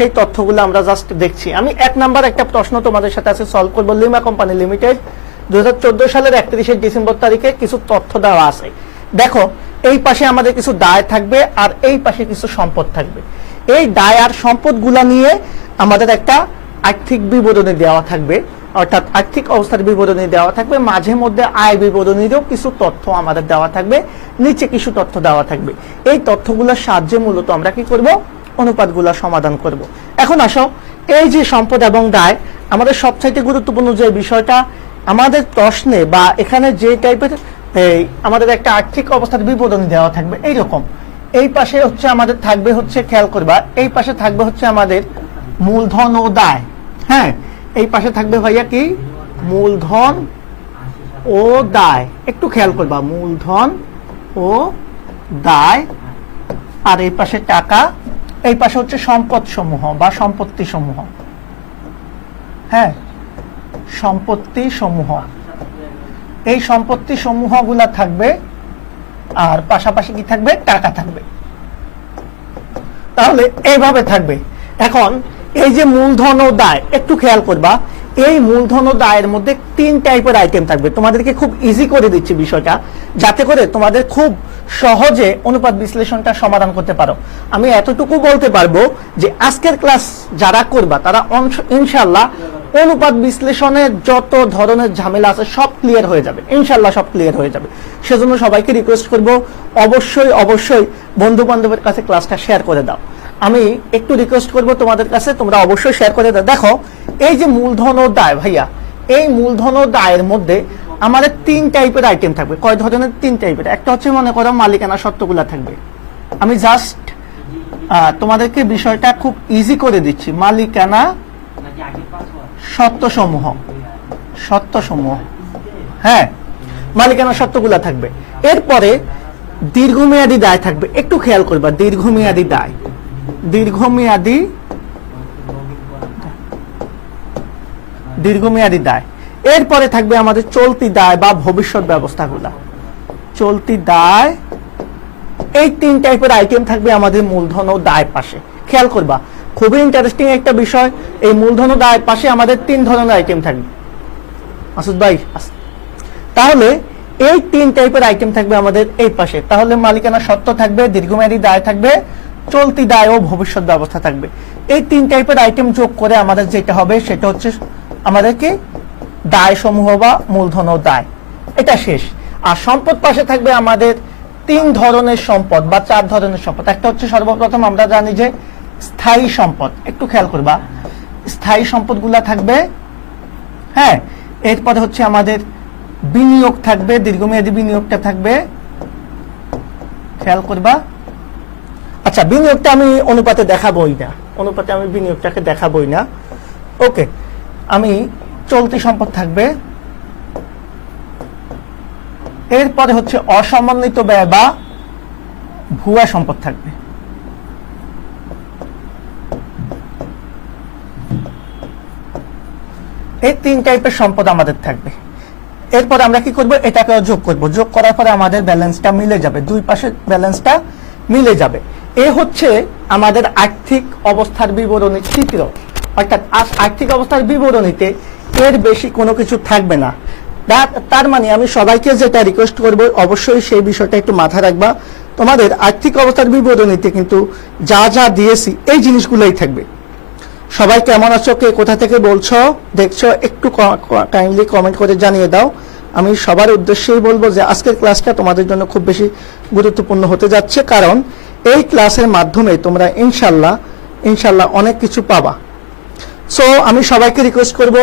সেই তথ্যগুলো আমরা জাস্ট দেখছি। আমি 1 নাম্বার একটা প্রশ্ন তোমাদের সাথে আছে সলভ করব। লিমা কোম্পানি লিমিটেড 2014 সালের 31 ডিসেম্বর তারিখে কিছু তথ্য দেওয়া আছে। দেখো এই পাশে আমাদের কিছু দায় থাকবে আর এই পাশে কিছু সম্পদ থাকবে। এই দায় আর সম্পদগুলা নিয়ে আমাদের একটা আর্থিক বিবরণী দেওয়া থাকবে, অর্থাৎ আর্থিক অবস্থার বিবরণী দেওয়া থাকবে, মাঝে মধ্যে আয় বিবরণীরও কিছু তথ্য আমাদের দেওয়া থাকবে, নিচে কিছু তথ্য দেওয়া থাকবে। এই তথ্যগুলোর সাহায্যে মূলত আমরা কি করব, অনুপাতগুলো সমাধান করব। এখন আসো, এই যে সম্পদ এবং দায়, আমাদের সবচাইতে গুরুত্বপূর্ণ যে বিষয়টা আমাদের প্রশ্নে বা এখানে যে টাইপের আমাদের একটা আর্থিক অবস্থার বিবরণী দেওয়া থাকবে এইরকম। এই পাশে হচ্ছে আমাদের থাকবে হচ্ছে, খেয়াল করবা, এই পাশে থাকবে হচ্ছে আমাদের মূলধন ও দায়। হ্যাঁ, এই পাশে থাকবে ভাইয়া কি, মূলধন ও দায়। একটু খেয়াল করবা, মূলধন ও দায়। আর এই পাশে টাকা, এই পাশে হচ্ছে সম্পদ সমূহ বা সম্পত্তি সমূহ। হ্যাঁ, সম্পত্তি সমূহ। এই সম্পত্তি সমূহ গুলা থাকবে আর পাশাপাশি কি থাকবে, টাকা থাকবে। তাহলে এইভাবে থাকবে। এখন এই যে মূলধন ও দায়, একটু খেয়াল করবা, এই মূলধন ও দায়ের মধ্যে 3 টাইপের আইটেম থাকবে। তোমাদেরকে খুব ইজি করে দিচ্ছি বিষয়টা, যাতে করে তোমাদের খুব সহজে অনুপাত বিশ্লেষণটা সমাধান করতে পারো। আমি এতটুকু বলতে পারবো যে আজকের ক্লাস যারা করবা তারা ইনশাআল্লাহ অনুপাত বিশ্লেষণের যত ধরনের ঝামেলা আছে সব ক্লিয়ার হয়ে যাবে, ইনশাআল্লাহ সব ক্লিয়ার হয়ে যাবে। সেজন্য সবাইকে রিকোয়েস্ট করব, অবশ্যই অবশ্যই বন্ধু বান্ধবের কাছে ক্লাসটা শেয়ার করে দাও। আমি একটু রিকোয়েস্ট করব তোমাদের কাছে, তোমরা অবশ্যই শেয়ার করে দাও। দেখো এই যে মূলধন ও দায় ভাইয়া, এই মূলধন ও দায়ের মধ্যে আমাদের 3 টাইপের আইটেম থাকবে। কয় ধরনের? 3 টাইপের। একটা হচ্ছে মনে করো মালিকানা সত্ত্বগুলা থাকবে। আমি জাস্ট তোমাদেরকে বিষয়টা খুব ইজি করে দিচ্ছি। মালিকানা সত্ত্বসমূহ, সত্ত্বসমূহ। হ্যাঁ, মালিকানা সত্ত্বগুলা থাকবে। এরপরে দীর্ঘমেয়াদী দায় থাকবে। একটু খেয়াল করবা, দীর্ঘমেয়াদী দায়, দীর্ঘমেয়াদী দায়। এরপরে থাকবে আমাদের চলতি দায় বা ভবিষ্যৎ ব্যবস্থাগুলা, চলতি দায়। এই 3 টাইপের আইটেম থাকবে আমাদের মূলধন ও দায় পাশে। খেয়াল করবা, খুবই ইন্টারেস্টিং একটা বিষয়। এই মূলধন ও দায় পাশে আমাদের 3 ধরনের আইটেম থাকবে। মাসুদ ভাই, তাহলে এই 3 টাইপের আইটেম থাকবে আমাদের এই পাশে। তাহলে মালিকানা সত্ত্ব থাকবে, দীর্ঘমেয়াদী দায় থাকবে, চলতি দায় ও ভবিষ্যৎ ব্যবস্থা থাকবে। এই 3 টাইপের আইটেম যোগ করে আমাদের যেটা হবে সেটা হচ্ছে আমাদেরকে দায় সমূহ বা মূলধন ও দায়, এটা শেষ। আর সম্পদ পাশে থাকবে আমাদের 3 ধরনের সম্পদ বা 4 ধরনের সম্পদ। একটা হচ্ছে সর্বপ্রথম আমরা জানি যে স্থায়ী সম্পদ। একটু খেয়াল করবা, স্থায়ী সম্পদগুলা থাকবে। হ্যাঁ, এরপরে হচ্ছে আমাদের বিনিয়োগ থাকবে, দীর্ঘমেয়াদী বিনিয়োগটা থাকবে। খেয়াল করবা। আচ্ছা, বিনিয়োগটা আমি অনুপাতে দেখাবই না, অনুপাতে আমি বিনিয়োগটাকে দেখাবই না। ওকে, আমি চলতি সম্পদ থাকবে। এরপরে হচ্ছে অসমন্বিত ব্যয় বা ভুয়া সম্পদ থাকবে। এই 3 টাইপের সম্পদ আমাদের থাকবে। এরপর আমরা কি করব, এটাকে যোগ করব। যোগ করার পরে আমাদের ব্যালেন্সটা মিলে যাবে, দুই পাশে ব্যালেন্সটা মিলে যাবে। এ হচ্ছে আমাদের আর্থিক অবস্থার বিবরণী চিত্র। অর্থাৎ আর্থিক অবস্থার বিবরণীতে এর বেশি কোনো কিছু থাকবে না। তার মানে আমি সবাইকে যেটা রিকোয়েস্ট করব, অবশ্যই সেই বিষয়টা একটু মাথায় রাখবা। তোমাদের আর্থিক অবস্থার বিবরণীতে কিন্তু যা যা দিয়েছি এই জিনিসগুলোই থাকবে। সবাই কেমন আছো, কে কোথা থেকে বলছো দেখছো, একটু কাইন্ডলি কমেন্ট করে জানিয়ে দাও। আমি সবার উদ্দেশ্যেই বলবো যে আজকের ক্লাসটা তোমাদের জন্য খুব বেশি গুরুত্বপূর্ণ হতে যাচ্ছে, কারণ এই ক্লাসের মাধ্যমে তোমরা ইনশাল্লাহ অনেক কিছু পাবা। সো আমি সবাইকে রিকোয়েস্ট করব,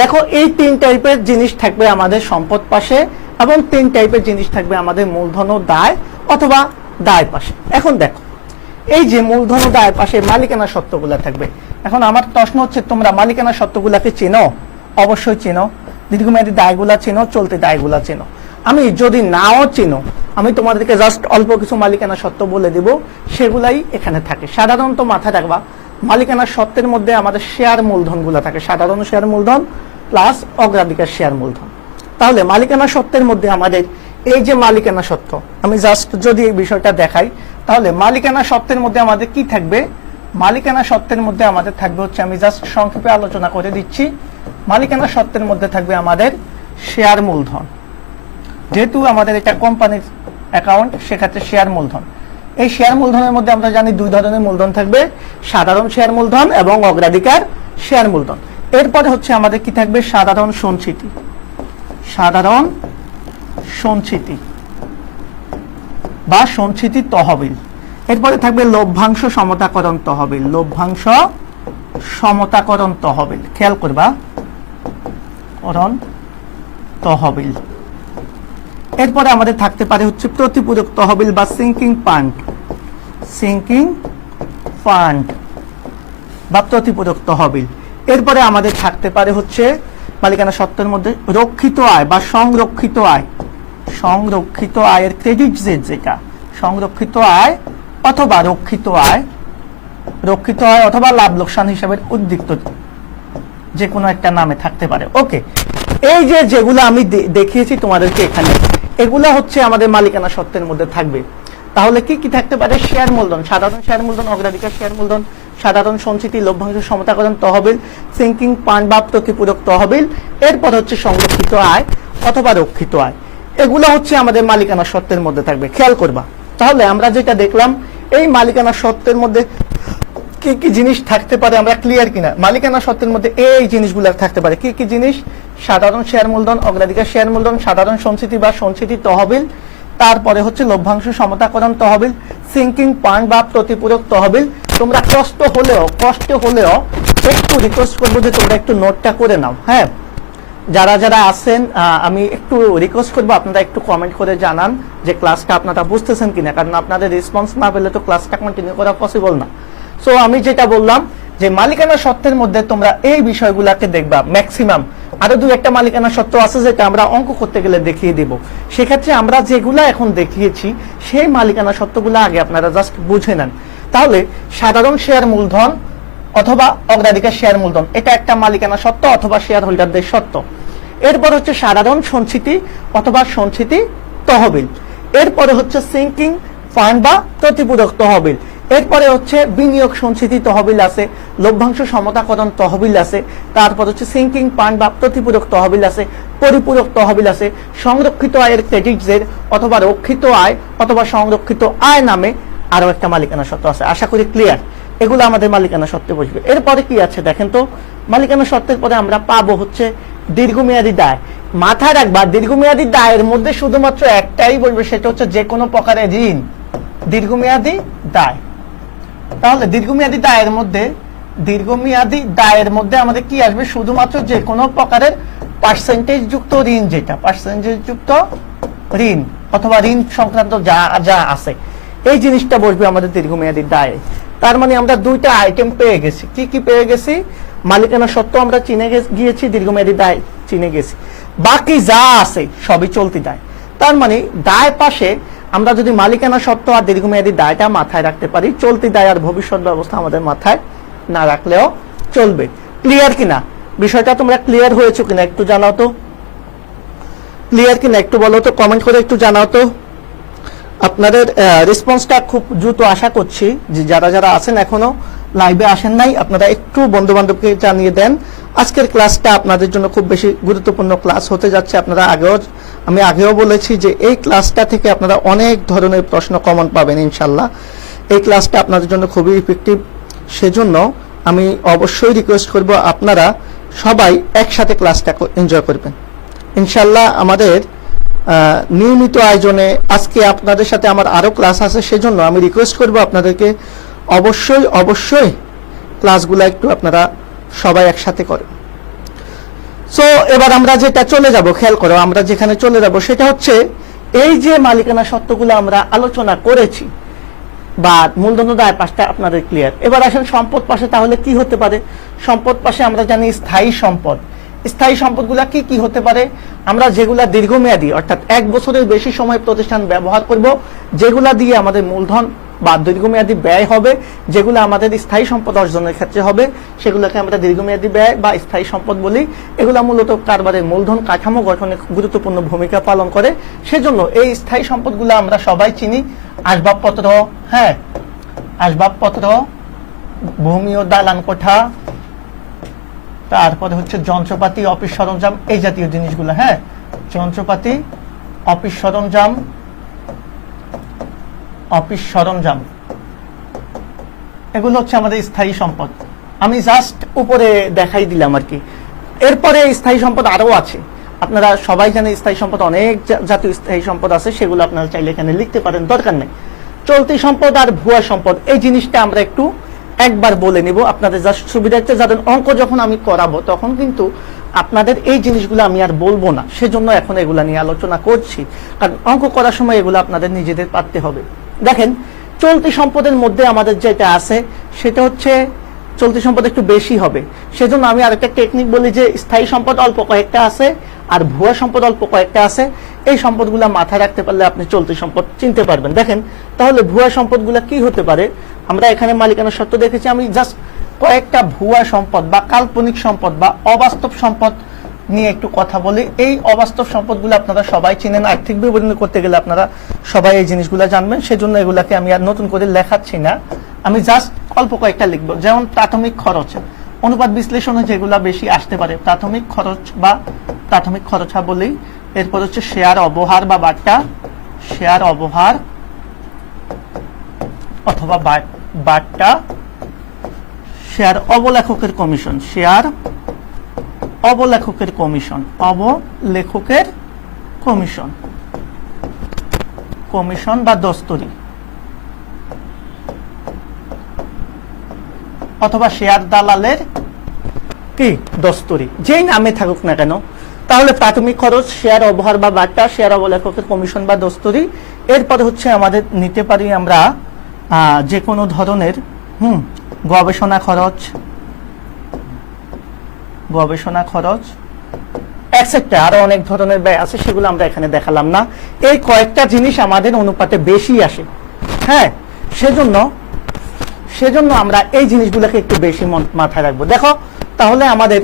দেখো এই 3 টাইপের জিনিস থাকবে আমাদের সম্পদ পাশে এবং 3 টাইপের জিনিস থাকবে আমাদের মূলধন ও দায় অথবা দায় পাশে। এখন দেখো, এই যে মূলধন ও দায় পাশে মালিকানা সত্ত্বগুলা থাকবে। এখন আমার প্রশ্ন হচ্ছে, তোমরা মালিকানা সত্ত্বগুলাকে চেনো? অবশ্যই চেনো। দীর্ঘমেয়াদী দায়গুলা চেনো, চলতি দায়গুলা চেনো। আমি যদি নাও চেনো, আমি তোমাদেরকে জাস্ট অল্প কিছু মালিকানা সত্ত্ব বলে দেব, সেগুলাই এখানে থাকে। সাধারণত মাথায় রাখবা, মালিকানা সত্ত্বের মধ্যে আমাদের শেয়ার মূলধনগুলো থাকে, সাধারণ শেয়ার মূলধন প্লাস অগ্রাধিকার শেয়ার মূলধন। তাহলে মালিকানা সত্ত্বের মধ্যে আমাদের এই যে মালিকানা সত্ত্ব, আমি জাস্ট যদি এই বিষয়টা দেখাই, তাহলে মালিকানা সত্ত্বের মধ্যে আমাদের কি থাকবে, মালিকানা সত্ত্বের মধ্যে আমাদের থাকবে হচ্ছে, আমি জাস্ট সংক্ষেপে আলোচনা করে দিচ্ছি। মালিকানা সত্ত্বের মধ্যে থাকবে আমাদের শেয়ার মূলধন। যেহেতু আমাদের এটা কোম্পানির অ্যাকাউন্ট, সেক্ষেত্রে শেয়ার মূলধন। এই শেয়ার মূলধনের মধ্যে আমরা জানি দুই ধরনের মূলধন থাকবে, সাধারণ শেয়ার মূলধন এবং অগ্রাধিকার শেয়ার মূলধন। এরপরে হচ্ছে আমাদের কি থাকবে, সাধারণ সঞ্চিতি। সাধারণ সঞ্চিতি বা সঞ্চিতি তহবিল। এরপরে থাকবে লভ্যাংশ সমতাকরণ তহবিল। লভ্যাংশ সমতাকরণ তহবিল, খেয়াল করবা, করণ তহবিল। এরপরে আমাদের থাকতে পারে হচ্ছে প্রতিপূরক তহবিল বা সিঙ্কিং ফান্ড। সিঙ্কিং ফান্ড বা প্রতিপূরক তহবিল। এরপরে আমাদের থাকতে পারে হচ্ছে মালিকানা সত্ত্বের মধ্যে রক্ষিত আয় বা সংরক্ষিত আয়। সংরক্ষিত আয়ের ক্রেডিট, যেটা সংরক্ষিত আয় অথবা রক্ষিত আয়, রক্ষিত আয় অথবা লাভ লোকসান হিসাবের উদ্দীপ্ত, যে কোনো একটা নামে থাকতে পারে। ওকে, এই যে যেগুলো আমি দেখিয়েছি তোমাদেরকে এখানে, এগুলা হচ্ছে আমাদের মালিকানা সত্ত্বের মধ্যে থাকবে। তাহলে কি কি থাকতে পারে, শেয়ার মূলধন, সাধারণ শেয়ার মূলধন, অগ্রাধিকার শেয়ার মূলধন, সাধারণ সঞ্চিতি, লভ্যাংশ সমতাকরণ তহবিল, সিঙ্কিং ফান্ড বা প্রতিপূরক তহবিল। এরপর হচ্ছে সংরক্ষিত আয় অথবা রক্ষিত আয়। এগুলো হচ্ছে আমাদের মালিকানা সত্ত্বের মধ্যে থাকবে, খেয়াল করবা। তাহলে আমরা যেটা দেখলাম, এই মালিকানা সত্ত্বের মধ্যে কি কি জিনিস থাকতে পারে আমরা ক্লিয়ার কিনা। মালিকানা সত্ত্বের মধ্যে এই জিনিসগুলো থাকতে পারে, কি কি জিনিস, সাধারণ শেয়ার মূলধন, অগ্রাধিকার শেয়ার মূলধন, সাধারণ সঞ্চিতি বা সঞ্চিতি তহবিল, তারপরে হচ্ছে লভ্যাংশ সমতাকরণ তহবিল, সিঙ্কিং ফান্ড বা প্রতিপূরক তহবিল। তোমরা কষ্ট হলেও একটু রিকোয়েস্ট করবো যে তোমরা একটু নোটটা করে নাও। হ্যাঁ, যারা যারা আছেন আমি একটু রিকোয়েস্ট করবো আপনারা একটু কমেন্ট করে জানান যে ক্লাসটা আপনারা বুঝতেছেন কিনা, কারণ আপনাদের রেসপন্স না পেলে তো ক্লাসটা কন্টিনিউ করা পসিবল না। সো আমি যেটা বললাম যে মালিকানা সত্ত্বের মধ্যে তোমরা এই বিষয়গুলোকে দেখবা। ম্যাক্সিমাম আরো দু একটা মালিকানা সত্ত্ব আছে যেটা আমরা অঙ্ক করতে গেলে দেখিয়ে দিব। সেক্ষেত্রে আমরা যেগুলা এখন দেখিয়েছি সেই মালিকানা সত্ত্বগুলো আগে আপনারা জাস্ট বুঝে নেন। তাহলে সাধারণ শেয়ার মূলধন অথবা অগ্রাধিকার শেয়ার মূলধন, এটা একটা মালিকানা সত্ত্ব অথবা শেয়ার হোল্ডারদের সত্ত্ব। এরপর হচ্ছে সাধারণ সঞ্চিতি অথবা সঞ্চিতি তহবিল। এরপরে হচ্ছে সিঙ্কিং ফান্ড বা প্রতিপূরক তহবিল। এরপরে হচ্ছে বিনিয়োগ সঞ্চিতি তহবিল আছে, লভ্যাংশ সমতাকরণ তহবিল আছে, তারপর হচ্ছে সিঙ্কিং ফান্ড বা প্রতিপূরক তহবিল আছে, পরিপূরক তহবিল আছে, সংরক্ষিত আয়ের ক্রেডিটসের অথবা রক্ষিত আয় অথবা সংরক্ষিত আয় নামে আরো একটা মালিকানা সত্ত্ব আছে। আশা করি ক্লিয়ার, এগুলো আমাদের মালিকানা সত্ত্বে বসবে। এরপরে কি আছে দেখেন তো, মালিকানা সত্ত্বের পরে আমরা পাবো হচ্ছে দীর্ঘমেয়াদী দায়। মাথায় রাখবা, দীর্ঘমেয়াদী দায়ের মধ্যে শুধুমাত্র একটাই বলবে, সেটা হচ্ছে যে কোনো প্রকারের ঋণ। দীর্ঘমেয়াদী দায়, তাহলে দীর্ঘমেয়াদী দায়ের মধ্যে আমাদের কি আসবে, শুধুমাত্র যে কোনো প্রকারের পার্সেন্টেজ যুক্ত ঋণ, যেটা পার্সেন্টেজ যুক্ত ঋণ অথবা ঋণ সংক্রান্ত যা যা আছে, এই জিনিসটা বসবে আমাদের দীর্ঘমেয়াদী দায়ে। তার মানে আমরা দুইটা আইটেম পেয়ে গেছি। কি কি পেয়ে গেছি, মালিকানা সত্ত্ব আমরা চিনে গিয়েছি, দীর্ঘমেয়াদী দায় চিনে গেছি, বাকি যা আছে সবই চলতি দায়। তার মানে দায় পাশে আমরা যদি মালিকানা সত্ত্ব আর দীর্ঘমেয়াদী দায়টা মাথায় রাখতে পারি, চলতি দায় আর ভবিষ্যৎ ব্যবস্থা আমাদের মাথায় না রাখলেও চলবে। ক্লিয়ার কিনা বিষয়টা, তোমরা ক্লিয়ার হয়েছো কিনা একটু জানাও তো, ক্লিয়ার কিনা একটু বলো তো, কমেন্ট করে একটু জানাও তো। আপনাদের রেসপন্সটা খুব দ্রুত আশা করছি। যে যারা যারা আছেন এখনো লাইভে আসেন নাই, আপনারা একটু বন্ধু বান্ধবকে জানিয়ে দেন। আজকের ক্লাসটা আপনাদের জন্য খুব বেশি গুরুত্বপূর্ণ ক্লাস হতে যাচ্ছে। আপনারা আমি আগেও বলেছি যে এই ক্লাসটা থেকে আপনারা অনেক ধরনের প্রশ্ন কমন পাবেন ইনশাল্লাহ। এই ক্লাসটা আপনাদের জন্য খুবই ইফেক্টিভ, সেজন্য আমি অবশ্যই রিকোয়েস্ট করব আপনারা সবাই একসাথে ক্লাসটা এনজয় করবেন ইনশাল্লাহ। আমাদের নিয়মিত আয়োজনে আজকে আপনাদের সাথে আমার আরো ক্লাস আছে, সেজন্য আমি রিকোয়েস্ট করব আপনাদেরকে অবশ্যই ক্লাসগুলো একটু আপনারা সবাই একসাথে করেন। সো এবার আমরা যেটা চলে যাব, খেয়াল করো, আমরা যেখানে চলে যাব সেটা হচ্ছে এই যে মালিকানা সত্ত্বগুলো আমরা আলোচনা করেছি বা মূলধন দায় পাশটা আপনাদের ক্লিয়ার। এবার আসেন সম্পদ পাশে, তাহলে কি হতে পারে। সম্পদ পাশে আমরা জানি স্থায়ী সম্পদ। স্থায়ী সম্পদগুলা কি কি হতে পারে, আমরা যেগুলা দীর্ঘমেয়াদী অর্থাৎ 1 বছরের বেশি সময় প্রতিষ্ঠান ব্যবহার করব, যেগুলা দিয়ে আমাদের মূলধন বা দীর্ঘমেয়াদী ব্যয় হবে, যেগুলো আমাদের স্থায়ী সম্পদ অর্জনের ক্ষেত্রে হবে, সেগুলোকে আমরা দীর্ঘমেয়াদী ব্যয় বা স্থায়ী সম্পদ বলি। এগুলা মূলত কারবারের মূলধন কাঠামো গঠনে গুরুত্বপূর্ণ ভূমিকা পালন করে। সেজন্য এই স্থায়ী সম্পদগুলো আমরা সবাই চিনি। আসবাবপত্র, হ্যাঁ, আসবাবপত্র, ভূমি ও দালান কোঠা, তারপরে হচ্ছে যন্ত্রপাতি, অফিস সরঞ্জাম, এই জাতীয় জিনিসগুলো। হ্যাঁ, যন্ত্রপাতি, অফিস সরঞ্জাম, এগুলো হচ্ছে আমাদের স্থায়ী সম্পদ। আমি জাস্ট উপরে দেখাই দিলাম আর কি। এরপরে স্থায়ী সম্পদ আরো আছে, আপনারা সবাই জানেন স্থায়ী সম্পদ অনেক জাতীয় স্থায়ী সম্পদ আছে, সেগুলো আপনারা চাইলে এখানে লিখতে পারেন, দরকার নেই। চলতি সম্পদ আর ভুয়া সম্পদ, এই জিনিসটা আমরা একটু একবার বলে নিব আপনাদের জাস্ট সুবিধার্থে। যাদের অঙ্ক যখন আমি করাবো তখন কিন্তু আপনাদের এই জিনিসগুলো আমি আর বলবো না, সেজন্য এখন এগুলা নিয়ে আলোচনা করছি, কারণ অঙ্ক করার সময় এগুলো আপনাদের নিজেদের পারতে হবে। দেখেন, চলতি সম্পদের মধ্যে আমাদের যেটা আছে সেটা হচ্ছে চলতি সম্পদ একটু বেশি হবে, সেজন্য আমি আরেকটা টেকনিক বলি যে স্থায়ী সম্পদ অল্প কয়েকটা আছে আর ভুয়া সম্পদ অল্প কয়েকটা আছে। এই সম্পদগুলা মাথায় রাখতে পারলে আপনি চলতি সম্পদ চিনতে পারবেন। দেখেন তাহলে ভুয়া সম্পদগুলা কি হতে পারে, আমরা এখানে মালিকানা সত্ত্ব দেখেছি, আমি জাস্ট কয়েকটা ভুয়া সম্পদ বা কাল্পনিক সম্পদ বা অবাস্তব সম্পদ নিয়ে একটু কথা বলি। এই অবাস্তব সম্পদগুলো আপনারা সবাই চিনেন, আর্থিক বিবরণী করতে গেলে আপনারা সবাই এই জিনিসগুলো জানবেন, সেজন্য এগুলাকে আমি আর নতুন করে লেখাচ্ছি না, আমি জাস্ট অল্প কয়েকটা লিখবো। যেমন প্রাথমিক খরচ, অনুপাত বিশ্লেষণে যেগুলা বেশি আসতে পারে, প্রাথমিক খরচ বা প্রাথমিক খরচা বলি। এরপর হচ্ছে শেয়ার অবহার বা বাট্টা, শেয়ার অবহার অথবা বাট্টা, শেয়ার অবলেখকের কমিশন, শেয়ার অবলেখকের কমিশন, কমিশন বা দস্তরি, অথবা শেয়ার দালালের কি দস্তরি, যেই নামে থাকুক না কেন। তাহলে প্রাথমিক খরচ, শেয়ার অবহার বা বাট্টা, শেয়ার অবলেখকের কমিশন বা দস্তরি। এরপরে হচ্ছে আমাদের নিতে পারি আমরা যে কোনো ধরনের গবেষণা খরচ এটসেট্রা, আরো অনেক ধরনের ব্যয় আছে, সেগুলো আমরা এখানে দেখালাম না। এই কয়েকটা জিনিস আমাদের অনুপাতে বেশি আসে। হ্যাঁ, সেজন্য আমরা এই জিনিসগুলোকে একটু বেশি মাথায় রাখবো। দেখো তাহলে আমাদের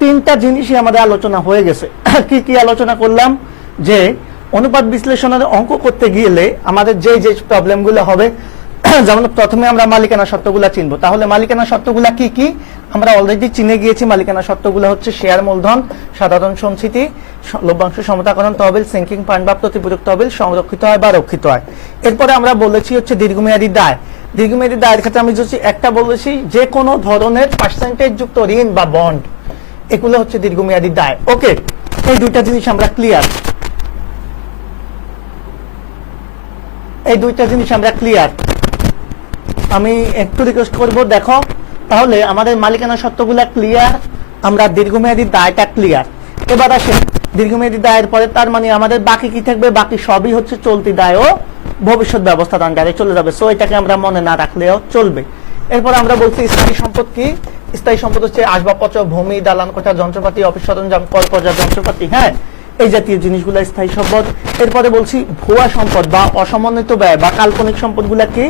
তিনটা জিনিসই আমাদের আলোচনা হয়ে গেছে। কি কি আলোচনা করলাম, যে অনুপাত বিশ্লেষণের অঙ্ক করতে গেলে আমাদের যে প্রবলেমগুলো হবে, যেমন প্রথমে আমরা মালিকানা সত্ত্বগুলা চিনবো। তাহলে মালিকানা সত্ত্বগুলা কি কি আমরা অলরেডি চিনে গিয়েছি। মালিকানা সত্ত্বগুলো হচ্ছে শেয়ার মূলধন, সাধারণ সঞ্চিতি, লভ্যাংশ সমতাকরণ তহবিল, সিঙ্কিং ফান্ড বা প্রতিপূরক তহবিল, সংরক্ষিত হয় বা রক্ষিত হয়। এরপরে আমরা বলেছি হচ্ছে দীর্ঘমেয়াদী দায়। দীর্ঘমেয়াদী দায়ের ক্ষেত্রে আমি যদি একটা বলেছি, যে কোনো ধরনের পার্সেন্টেজ যুক্ত ঋণ বা বন্ড, এগুলো হচ্ছে দীর্ঘমেয়াদী দায়। ওকে, এই দুইটা জিনিস আমরা ক্লিয়ার, আমি একটু রিকোয়েস্ট করবো, দেখো তাহলে আমাদের মালিকানা সত্ত্বগুলা ক্লিয়ার, আমরা দীর্ঘমেয়াদী দায়টা ক্লিয়ার। এবার আসেন দীর্ঘমেয়াদী দায়ের পরে, তার মানে আমাদের বাকি কি থাকবে, বাকি সবই হচ্ছে চলতি দায় ও ভবিষ্যৎ ব্যবস্থার আন্ডারে চলে যাবে। সো এটাকে আমরা মনে না রাখলেও চলবে। এরপর আমরা বলছি স্থায়ী সম্পদ কি, স্থায়ী সম্পদ হচ্ছে আসবাবপত্র, ভূমি, দালান কোঠা, যন্ত্রপাতি, অফিস সরঞ্জাম, কলকর্জা, যন্ত্রপাতি, হ্যাঁ, এই জাতীয় জিনিসগুলো স্থায়ী সম্পদ। এরপরে বলছি ভুয়া সম্পদ বা অসমন্বিত ব্যয় বা কাল্পনিক সম্পদগুলা কি,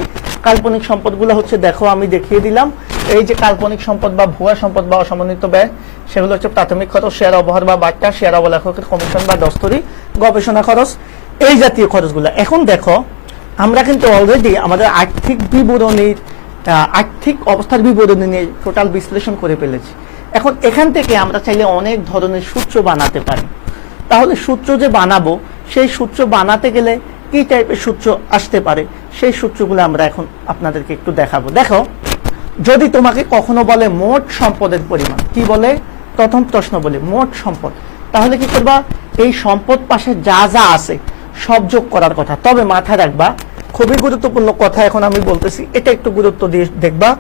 কাল্পনিক সম্পদগুলো হচ্ছে, দেখো আমি দেখিয়ে দিলাম, এই যে কাল্পনিক সম্পদ বা ভুয়া সম্পদ বা অসমন্বিত ব্যয়, সেগুলো হচ্ছে প্রাথমিক খরচ, শেয়ার অবহার বা বাট্টা, শেয়ার অবলেখকের কমিশন বা দস্তরি, গবেষণা খরচ, এই জাতীয় খরচগুলো। এখন দেখো আমরা কিন্তু অলরেডি আমাদের আর্থিক বিবরণীর, আর্থিক অবস্থার বিবরণী নিয়ে টোটাল বিশ্লেষণ করে ফেলেছি। এখন এখান থেকে আমরা চাইলে অনেক ধরনের সূত্র বানাতে পারি। তাহলে সূত্র যে বানাবো, সেই সূত্র বানাতে গেলে কি টাইপের সূত্র আসতে পারে, সেই সূত্রগুলো আমরা এখন আপনাদেরকে একটু দেখাবো। দেখো, যদি তোমাকে কখনো বলে মোট সম্পদের পরিমাণ, কি বলে, প্রথম প্রশ্ন বলে মোট সম্পদ, তাহলে কি করবা, এই সম্পদ পাশে যা যা আছে সব যোগ করার কথা। তবে মাথায় রাখবা, খুবই গুরুত্বপূর্ণ কথা এখন আমি বলতেছি, এটা একটু গুরুত্ব দিয়ে দেখবা।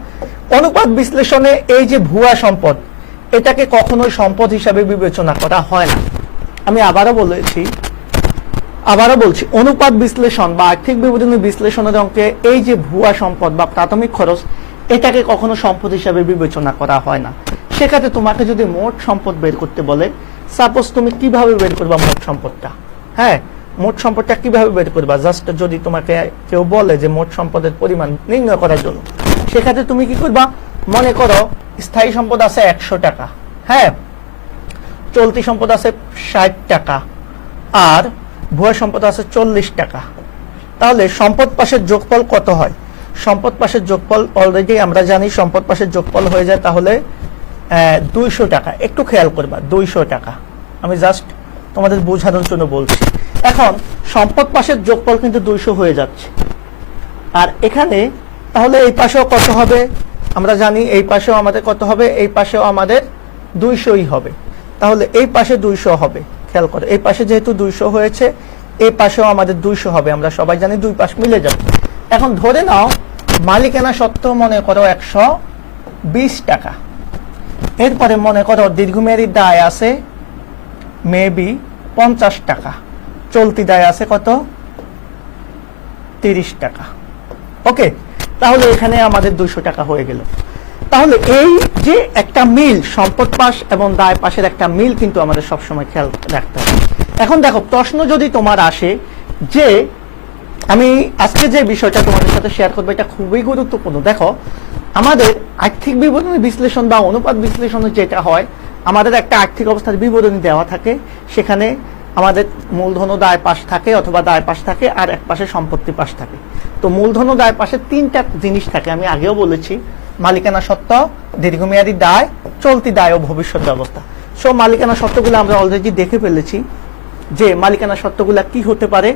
অনুপাত বিশ্লেষণে এই যে ভুয়া সম্পদ, এটাকে কখনোই সম্পদ হিসাবে বিবেচনা করা হয় না। আমি আবারও বলছি, অনুপাত বিশ্লেষণ বা আর্থিক বিবরণী বিশ্লেষণের অঙ্কে এই যে ভুয়া সম্পদ বা প্রাথমিক খরচ, এটাকে কখনো সম্পদ হিসাবে বিবেচনা করা হয় না। সেক্ষেত্রে তোমাকে যদি মোট সম্পদ বের করতে বলে, সাপোজ তুমি কিভাবে বের করবা মোট সম্পদটা, হ্যাঁ, মোট সম্পদটা কিভাবে বের করবা, জাস্ট যদি তোমাকে কেউ বলে যে মোট সম্পদের পরিমাণ নির্ণয় করার জন্য, সেক্ষেত্রে তুমি কি করবা, মনে করো স্থায়ী সম্পদ আছে 100 টাকা, হ্যাঁ, চলতি সম্পদ আছে 60 টাকা, আর ভুয়া সম্পদ আছে 40 টাকা। তাহলে সম্পদ পাশের যোগফল কত হয়, সম্পদ পাশের যোগফল অলরেডি আমরা জানি সম্পদ পাশের যোগফল হয়ে যায় তাহলে 200 টাকা। একটু খেয়াল করবা 200 টাকা, আমি জাস্ট তোমাদের বোঝানোর জন্য বলছি। এখন সম্পদ পাশের যোগফল কিন্তু 200 হয়ে যাচ্ছে, আর এখানে তাহলে এই পাশেও কত হবে আমরা জানি, এই পাশেও আমাদের কত হবে, এই পাশেও আমাদের 200ই হবে। তাহলে এই পাশে 200 হবে, খেয়াল করো এই পাশে যেহেতু 200 হয়েছে এই পাশেও আমাদের 200 হবে, আমরা সবাই জানি দুই পাশ মিলে যাবে। এখন ধরে নাও মালিকানা সত্ত্ব মনে করো 120 টাকা, এরপরে মনে করো দীর্ঘমেয়াদী দায় আছে মেবি 50 টাকা, চলতি দায় আছে কত 30 টাকা। ওকে, তাহলে এখানে আমাদের 200 টাকা হয়ে গেল। তাহলে এই যে একটা মিল, সম্পদ পাশ এবং দায় পাশের একটা মিল কিন্তু আমাদের সবসময় খেয়াল রাখতে হবে। এখন দেখো প্রশ্ন যদি তোমার আসে যে আমি আজকে যে বিষয়টা তোমাদের সাথে শেয়ার করবো এটা খুবই গুরুত্বপূর্ণ। দেখো আমাদের আর্থিক বিবরণী বিশ্লেষণ বা অনুপাত বিশ্লেষণে যেটা হয়, আমাদের একটা আর্থিক অবস্থার বিবরণী দেওয়া থাকে, সেখানে আমাদের মূলধন ও দায় পাশ থাকে অথবা দায় পাশ থাকে আর এক পাশে সম্পত্তি পাশ থাকে। তো মূলধন ও দায় পাশে তিনটা জিনিস থাকে, আমি আগেও বলেছি, মালিকানা সত্ত্ব, দীর্ঘমেয়াদী দায়, চলতি দায় ও ভবিষ্যৎ ব্যবস্থা। সো মালিকানা সত্ত্বগুলো আমরা অলরেডি দেখে ফেলেছি যে মালিকানা সত্ত্বগুলো কি হতে পারে।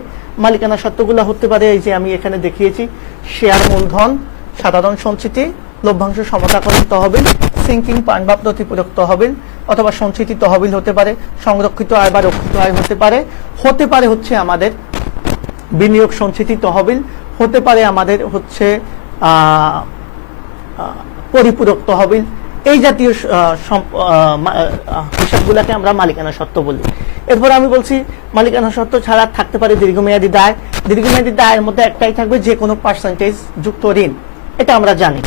মালিকানা সত্ত্বগুলো হতে পারে এই যে আমি এখানে দেখিয়েছি, শেয়ার মূলধন, সাধারণ সঞ্চিতি, লভ্যাংশ সমতাকরণ তহবিল, সিঙ্কিং ফান্ড বা প্রতিপূরক তহবিল অথবা সঞ্চিতি তহবিল হতে পারে, সংরক্ষিত আয় বা রক্ষিত আয় হতে পারে, হতে পারে হচ্ছে আমাদের বিনিয়োগ সঞ্চিতি তহবিল, হতে পারে আমাদের হচ্ছে পরিপূরক তহবিল। এই জাতীয় হিসাবগুলোকে আমরা মালিকানা সত্ত্ব বলি। এরপর আমি বলছি মালিকানা সত্ত্ব ছাড়া থাকতে পারে দীর্ঘমেয়াদী দায়। দীর্ঘমেয়াদী দায়ের মধ্যে একটাই থাকবে, যে কোনো পার্সেন্টেজ যুক্ত ঋণ, এটা আমরা জানি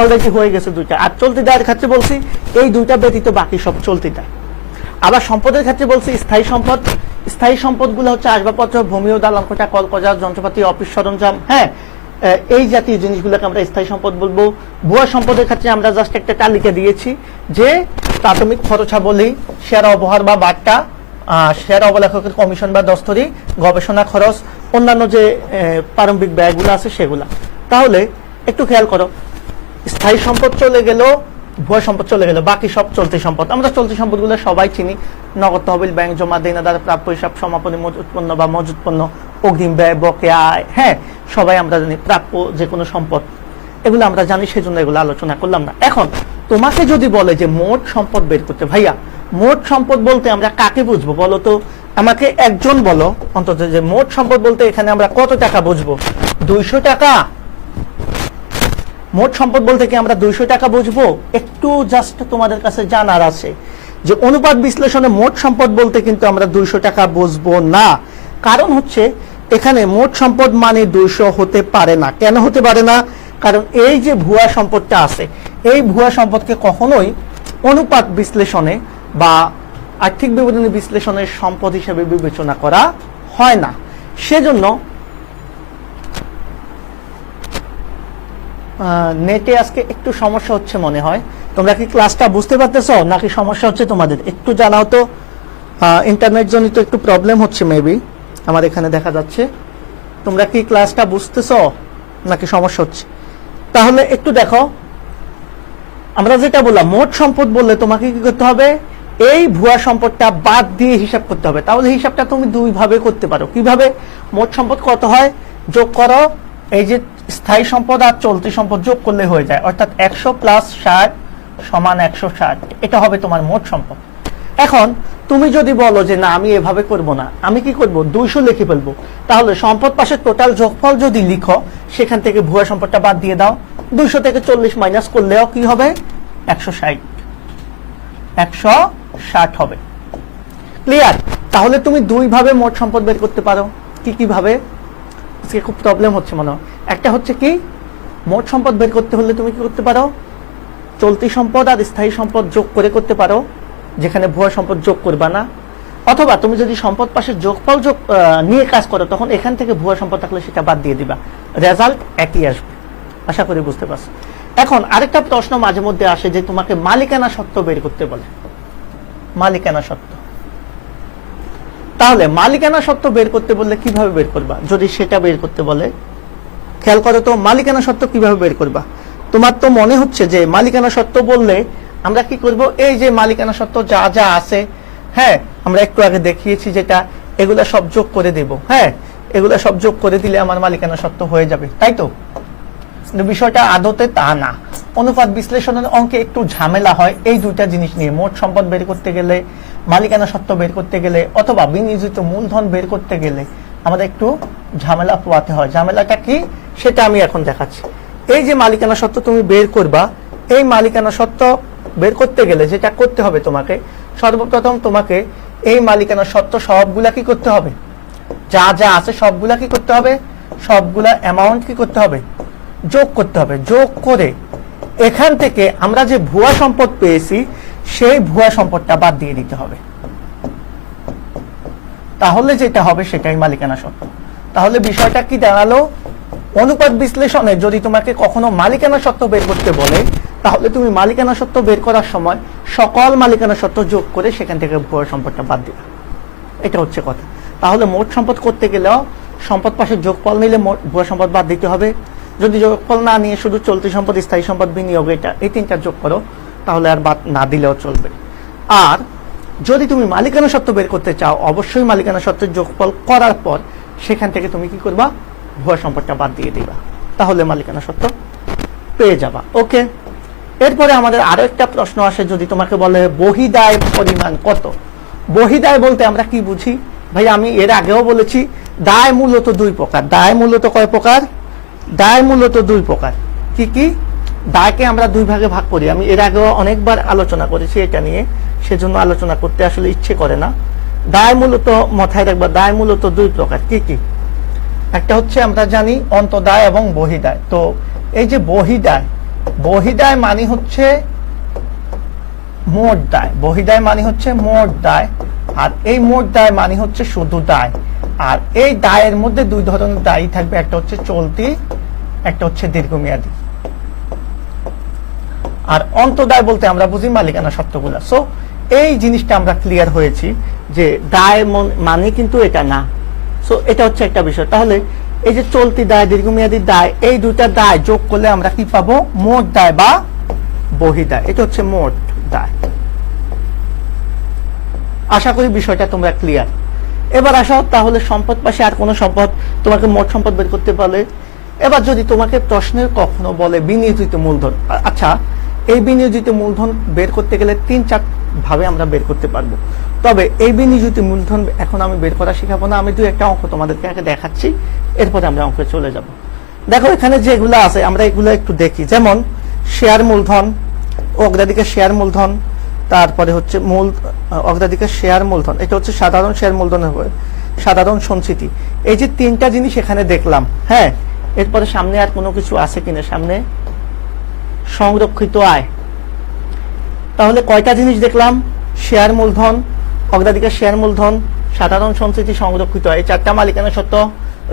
অলরেডি হয়ে গেছে দুইটা। আর চলতি দায়ের ক্ষেত্রে বলছি এই দুইটা ব্যতীত বাকি সব চলতি দায়। আবার সম্পদের ক্ষেত্রে বলছি স্থায়ী সম্পদ। স্থায়ী সম্পদগুলো হচ্ছে আসবাবপত্র, ভূমি ও দালান কোঠা, কলকজা, যন্ত্রপাতি, অফিস সরঞ্জাম, হ্যাঁ, এই জাতীয় জিনিসগুলোকে আমরা স্থায়ী সম্পদ বলবো। ভুয়া সম্পদের ক্ষেত্রে আমরা জাস্ট একটা তালিকা দিয়েছি যে প্রাথমিক খরচাবলী, শেয়ার অবহার বা বাট্টা, শেয়ার অবলেখকের কমিশন বা দস্তরি, গবেষণা খরচ, অন্যান্য যে প্রারম্ভিক ব্যয়গুলো আছে সেগুলা। তাহলে একটু খেয়াল করো, স্থায়ী সম্পদ চলে গেল, ভুয়া সম্পদ চলে গেল, বাকি সব চলতি সম্পদ। আমরা চলতি সম্পদগুলো সবাই চিনি, নগদ তহবিল, ব্যাংক জমা, দেনাদার, প্রাপ্য হিসাব, সমাপনী, মজুত পণ্য বা মজুত পণ্য, অগ্রিম ব্যয়, বকেয়া আয়, হ্যাঁ সবাই আমরা জানি, প্রাপ্য যে কোনো সম্পদ, এগুলো আমরা জানি, সেজন্য এগুলো আলোচনা করলাম না। এখন তোমাকে যদি বলে যে মোট সম্পদ বের করতে, ভাইয়া মোট সম্পদ বলতে আমরা কাকে বুঝবো বলো তো, আমাকে একজন বলো অন্তত, যে মোট সম্পদ বলতে এখানে আমরা কত টাকা বুঝবো? 200 টাকা? মোট সম্পদ বলতে কি আমরা 200 টাকা বুঝবো? একটু জাস্ট তোমাদের কাছে জানার আছে যে অনুপাত বিশ্লেষণে মোট সম্পদ বলতে কিন্তু আমরা 200 টাকা বুঝবো না। কারণ হচ্ছে এখানে মোট সম্পদ মানে 200 হতে পারে না। কেন হতে পারে না? কারণ এই যে ভুয়া সম্পদটা আছে, এই ভুয়া সম্পদকে কখনোই অনুপাত বিশ্লেষণে বা আর্থিক বিবরণী বিশ্লেষণের সম্পদ হিসেবে বিবেচনা করা হয় না। সেজন্য নেটে আজকে একটু সমস্যা হচ্ছে মনে হয়। তোমরা কি ক্লাসটা বুঝতে পারতেছো নাকি সমস্যা হচ্ছে তোমাদের? একটু জানাও তো। ইন্টারনেট জনিত একটু প্রবলেম হচ্ছে মেবি, আমার এখানে দেখা যাচ্ছে। তোমরা কি ক্লাসটা বুঝতেছো নাকি সমস্যা হচ্ছে? তাহলে একটু দেখো, আমরা যেটা বললাম মোট সম্পদ বললে তোমাকে কি করতে হবে? এই ভুয়া সম্পদটা বাদ দিয়ে হিসাব করতে হবে। তাহলে হিসাবটা তুমি দুই ভাবে করতে পারো। কিভাবে? মোট সম্পদ কত হয় যোগ করো, এই যে স্থায়ী সম্পদ আর চলতি সম্পদ যোগ করলে হয়ে যায়, অর্থাৎ 100 + 60 = 160, এটা হবে তোমার মোট সম্পদ। এখন তুমি যদি বলো যে না আমি এভাবে করব না, আমি কি করব? 200 লিখে ফেলবো। তাহলে সম্পদ পাশের টোটাল যোগফল যদি লিখো, সেখান থেকে ভুয়া সম্পদটা বাদ দিয়ে দাও। 200 থেকে 40 মাইনাস করলেও কি হবে? 160 হবে। ক্লিয়ার? তাহলে তুমি দুই ভাবে মোট সম্পদ বের করতে পারো। কি কি ভাবে? আজকে খুব প্রবলেম হচ্ছে মনে হয়। একটা হচ্ছে কি, মোট সম্পদ বের করতে হলে তুমি কি করতে পারো? চলতি সম্পদ আর স্থায়ী সম্পদ যোগ করে করতে পারো, যেখানে ভুয়া সম্পদ যোগ করবা না। অথবা তুমি যদি সম্পদ পাশের যোগফল নিয়ে কাজ করো, তখন এখান থেকে ভুয়া সম্পদ থাকলে সেটা বাদ দিয়ে দিবা, রেজাল্ট একই আসবে। আশা করি বুঝতে পারছো। এখন আরেকটা প্রশ্ন মাঝে মধ্যে আসে যে তোমাকে মালিকানা সত্ত্ব বের করতে বলে। মালিকানা সত্ত্ব, তাহলে মালিকানা সত্ত্ব বের করতে বললে কিভাবে বের করবা? যদি সেটা বের করতে বলে, খেয়াল করো তো মালিকানা সত্ত্ব কিভাবে বের করবা। তোমার তো মনে হচ্ছে যে মালিকানা সত্ত্ব বললে আমরা কি করব, এই যে মালিকানা সত্ত্ব যা যা আছে, হ্যাঁ আমরা একটু আগে দেখিয়েছি যেটা, এগুলা সব যোগ করে দেব। হ্যাঁ, এগুলা সব যোগ করে দিলে আমার মালিকানা সত্ত্ব হয়ে যাবে, তাই তো? বিষয়টা আদতে তা না। অনুপাত বিশ্লেষণের অঙ্কে একটু ঝামেলা হয় এই দুইটা জিনিস নিয়ে, মোট সম্পদ বের করতে গেলে, মালিকানা সত্ত্ব বের করতে গেলে, অথবা বিনিয়োজিত মূলধন বের করতে গেলে আমাদের একটু ঝামেলা পোয়াতে হয়। ঝামেলাটা কি সেটা আমি এখন দেখাচ্ছি। এই যে মালিকানা সত্ত্ব তুমি বের করবা, এই মালিকানা সত্ত্ব বের করতে গেলে যেটা করতে হবে তোমাকে, সর্বপ্রথম তোমাকে এই মালিকানা সত্ত্ব সবগুলা কি করতে হবে, যা যা আছে সবগুলা কি করতে হবে, সবগুলা অ্যামাউন্ট কি করতে হবে, যোগ করতে হবে। যোগ করে এখান থেকে আমরা যে ভুয়া সম্পদ পেয়েছি সেই ভুয়া সম্পদটা বাদ দিয়ে দিতে হবে। তাহলে যেটা হবে সেটাই মালিকানা সত্ত্ব। তাহলে বিষয়টা কি দাঁড়ালো, অনুপাত বিশ্লেষণে যদি তোমাকে কখনো মালিকানা সত্ত্ব বের করতে বলে, তাহলে তুমি মালিকানা সত্ত্ব বের করার সময় সকল মালিকানা সত্ত্ব যোগ করে সেখান থেকে ভুয়া সম্পদটা বাদ দিবে। এটা হচ্ছে কথা। তাহলে মোট সম্পদ করতে গেলেও সম্পদ পাশে যোগফল নিলে ভুয়া সম্পদ বাদ দিতে হবে। যদি যোগফল না নিয়ে শুধু চলতি সম্পদ, স্থায়ী সম্পদ, বিনিয়োগ, এই তিনটা যোগ করো, তাহলে আর বাদ না দিলেও চলবে। আর যদি তুমি মালিকানা সত্ত্ব বের করতে চাও, অবশ্যই মালিকানা সত্ত্বের যোগফল করার পর সেখান থেকে তুমি কি করবা, ভুয়া সম্পদটা বাদ দিয়ে দিবা, তাহলে মালিকানা সত্ত্ব পেয়ে যাবা। ওকে, এরপরে আমাদের আরো একটা প্রশ্ন আসে, যদি তোমাকে বলে বহিদায় পরিমাণ কত। বহিদায় বলতে আমরা কি বুঝি ভাই? আমি এর আগেও বলেছি, দায় মূলত দুই প্রকার। দায় মূলত কয় প্রকার? দায় মূলত দুই প্রকার। কি কি? দায়কে আমরা দুই ভাগে ভাগ করি। আমি এর আগেও অনেকবার আলোচনা করেছি এটা নিয়ে, সেজন্য আলোচনা করতে আসলে ইচ্ছে করে না। দায় মূলত মাথায় রাখবা, দায় মূলত দুই প্রকার। কি কি? একটা হচ্ছে আমরা জানি অন্তদায় এবং বহিদায়। তো এই যে বহিদায়, বহিদায় মানে হচ্ছে মোট দায়। বহিদায় মানে হচ্ছে মোট দায়, আর এই মোট দায় মানে হচ্ছে শুধু দায়। আর এই দায়ের মধ্যে দুই ধরনের দায়ী থাকবে, একটা হচ্ছে চলতি, একটা হচ্ছে দীর্ঘমেয়াদী। আর অন্তদায় বলতে আমরা বুঝি মালিকানা সত্ত্বগুলা। সো এই জিনিসটা আমরা ক্লিয়ার হয়েছি যে দায় মানে কিন্তু এটা না। সো এটা হচ্ছে একটা বিষয়। তাহলে এই যে চলতি দায়, দীর্ঘমেয়াদী দায়, এই দুইটা দায় যোগ করলে আমরা কি পাবো? মোট দায় বা বহিদায়। এটা হচ্ছে মোট দায়। আশা করি বিষয়টা তোমরা ক্লিয়ার। এবার আসো তাহলে সম্পদ পাশে আর কোন সম্পদ, তোমাকে মোট সম্পদ বের করতে পারলে। এবার যদি তোমাকে প্রশ্নের কখনো বলে বিনিয়োজিত মূলধন, আচ্ছা এই বিনিয়োজিত মূলধন বের করতে গেলে ৩-৪ ভাবে আমরা বের করতে পারবো। তবে এই বিনিয়োজিত মূলধন এখন আমি বের করা শেখাবো না, আমি দুই একটা অঙ্ক তোমাদেরকে আগে দেখাচ্ছি, এরপরে আমরা অঙ্কে চলে যাব। দেখো এখানে যেগুলো আছে আমরা এগুলো একটু দেখি। যেমন শেয়ার মূলধন, অগ্রাধিকার শেয়ার মূলধন, তারপরে হচ্ছে অগ্রাধিকার শেয়ার মূলধন, এটা হচ্ছে সাধারণ শেয়ার মূলধন, সাধারণ সঞ্চিতি। এই যে তিনটা জিনিস এখানে দেখলাম, হ্যাঁ। এরপরে সামনে আর কোনো কিছু আছে কিনা? সামনে সংরক্ষিত আয়। তাহলে কয়টা জিনিস দেখলাম? শেয়ার মূলধন, অগ্রাধিকার শেয়ার মূলধন, সাধারণ সঞ্চিতি, সংরক্ষিত আয়। এই চারটা মালিকানা সত্ত্ব,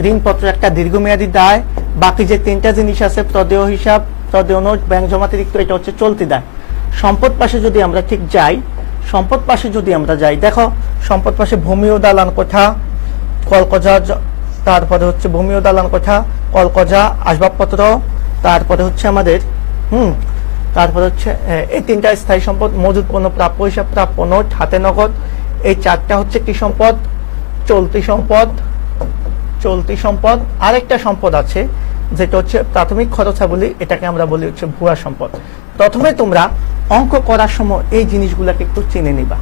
ঋণপত্র, একটা দীর্ঘমেয়াদী দায়। বাকি যে তিনটা জিনিস আছে, প্রদেয় হিসাব, প্রদেয় নোট, ব্যাংক জমাতিরিক্ত, এটা হচ্ছে চলতি দায়। সম্পদ পাশে যদি আমরা ঠিক যাই, সম্পদ পাশে যদি আমরা যাই, দেখো সম্পদ পাশে ভূমি ও দালান কোঠা, কলকজা, তারপরে হচ্ছে ভূমি ও দালান কোঠা, কলকজা, আসবাবপত্র, তারপরে হচ্ছে আমাদের তারপরে হচ্ছে এই তিনটা স্থায়ী সম্পদ, মজুদ পণ্য, প্রাপ্য হিসাব, প্রাপ্য নোট, হাতে নগদ। এই চারটা হচ্ছে কি সম্পদ? চলতি সম্পদ। চলতি সম্পদ। আরেকটা সম্পদ আছে যেটা হচ্ছে প্রাথমিক খরচাবলী, এটাকে আমরা বলি হচ্ছে ভুয়া সম্পদ। প্রথমে তোমরা অঙ্ক করার সময় এই জিনিসগুলোকে একটু চিনে নিবা।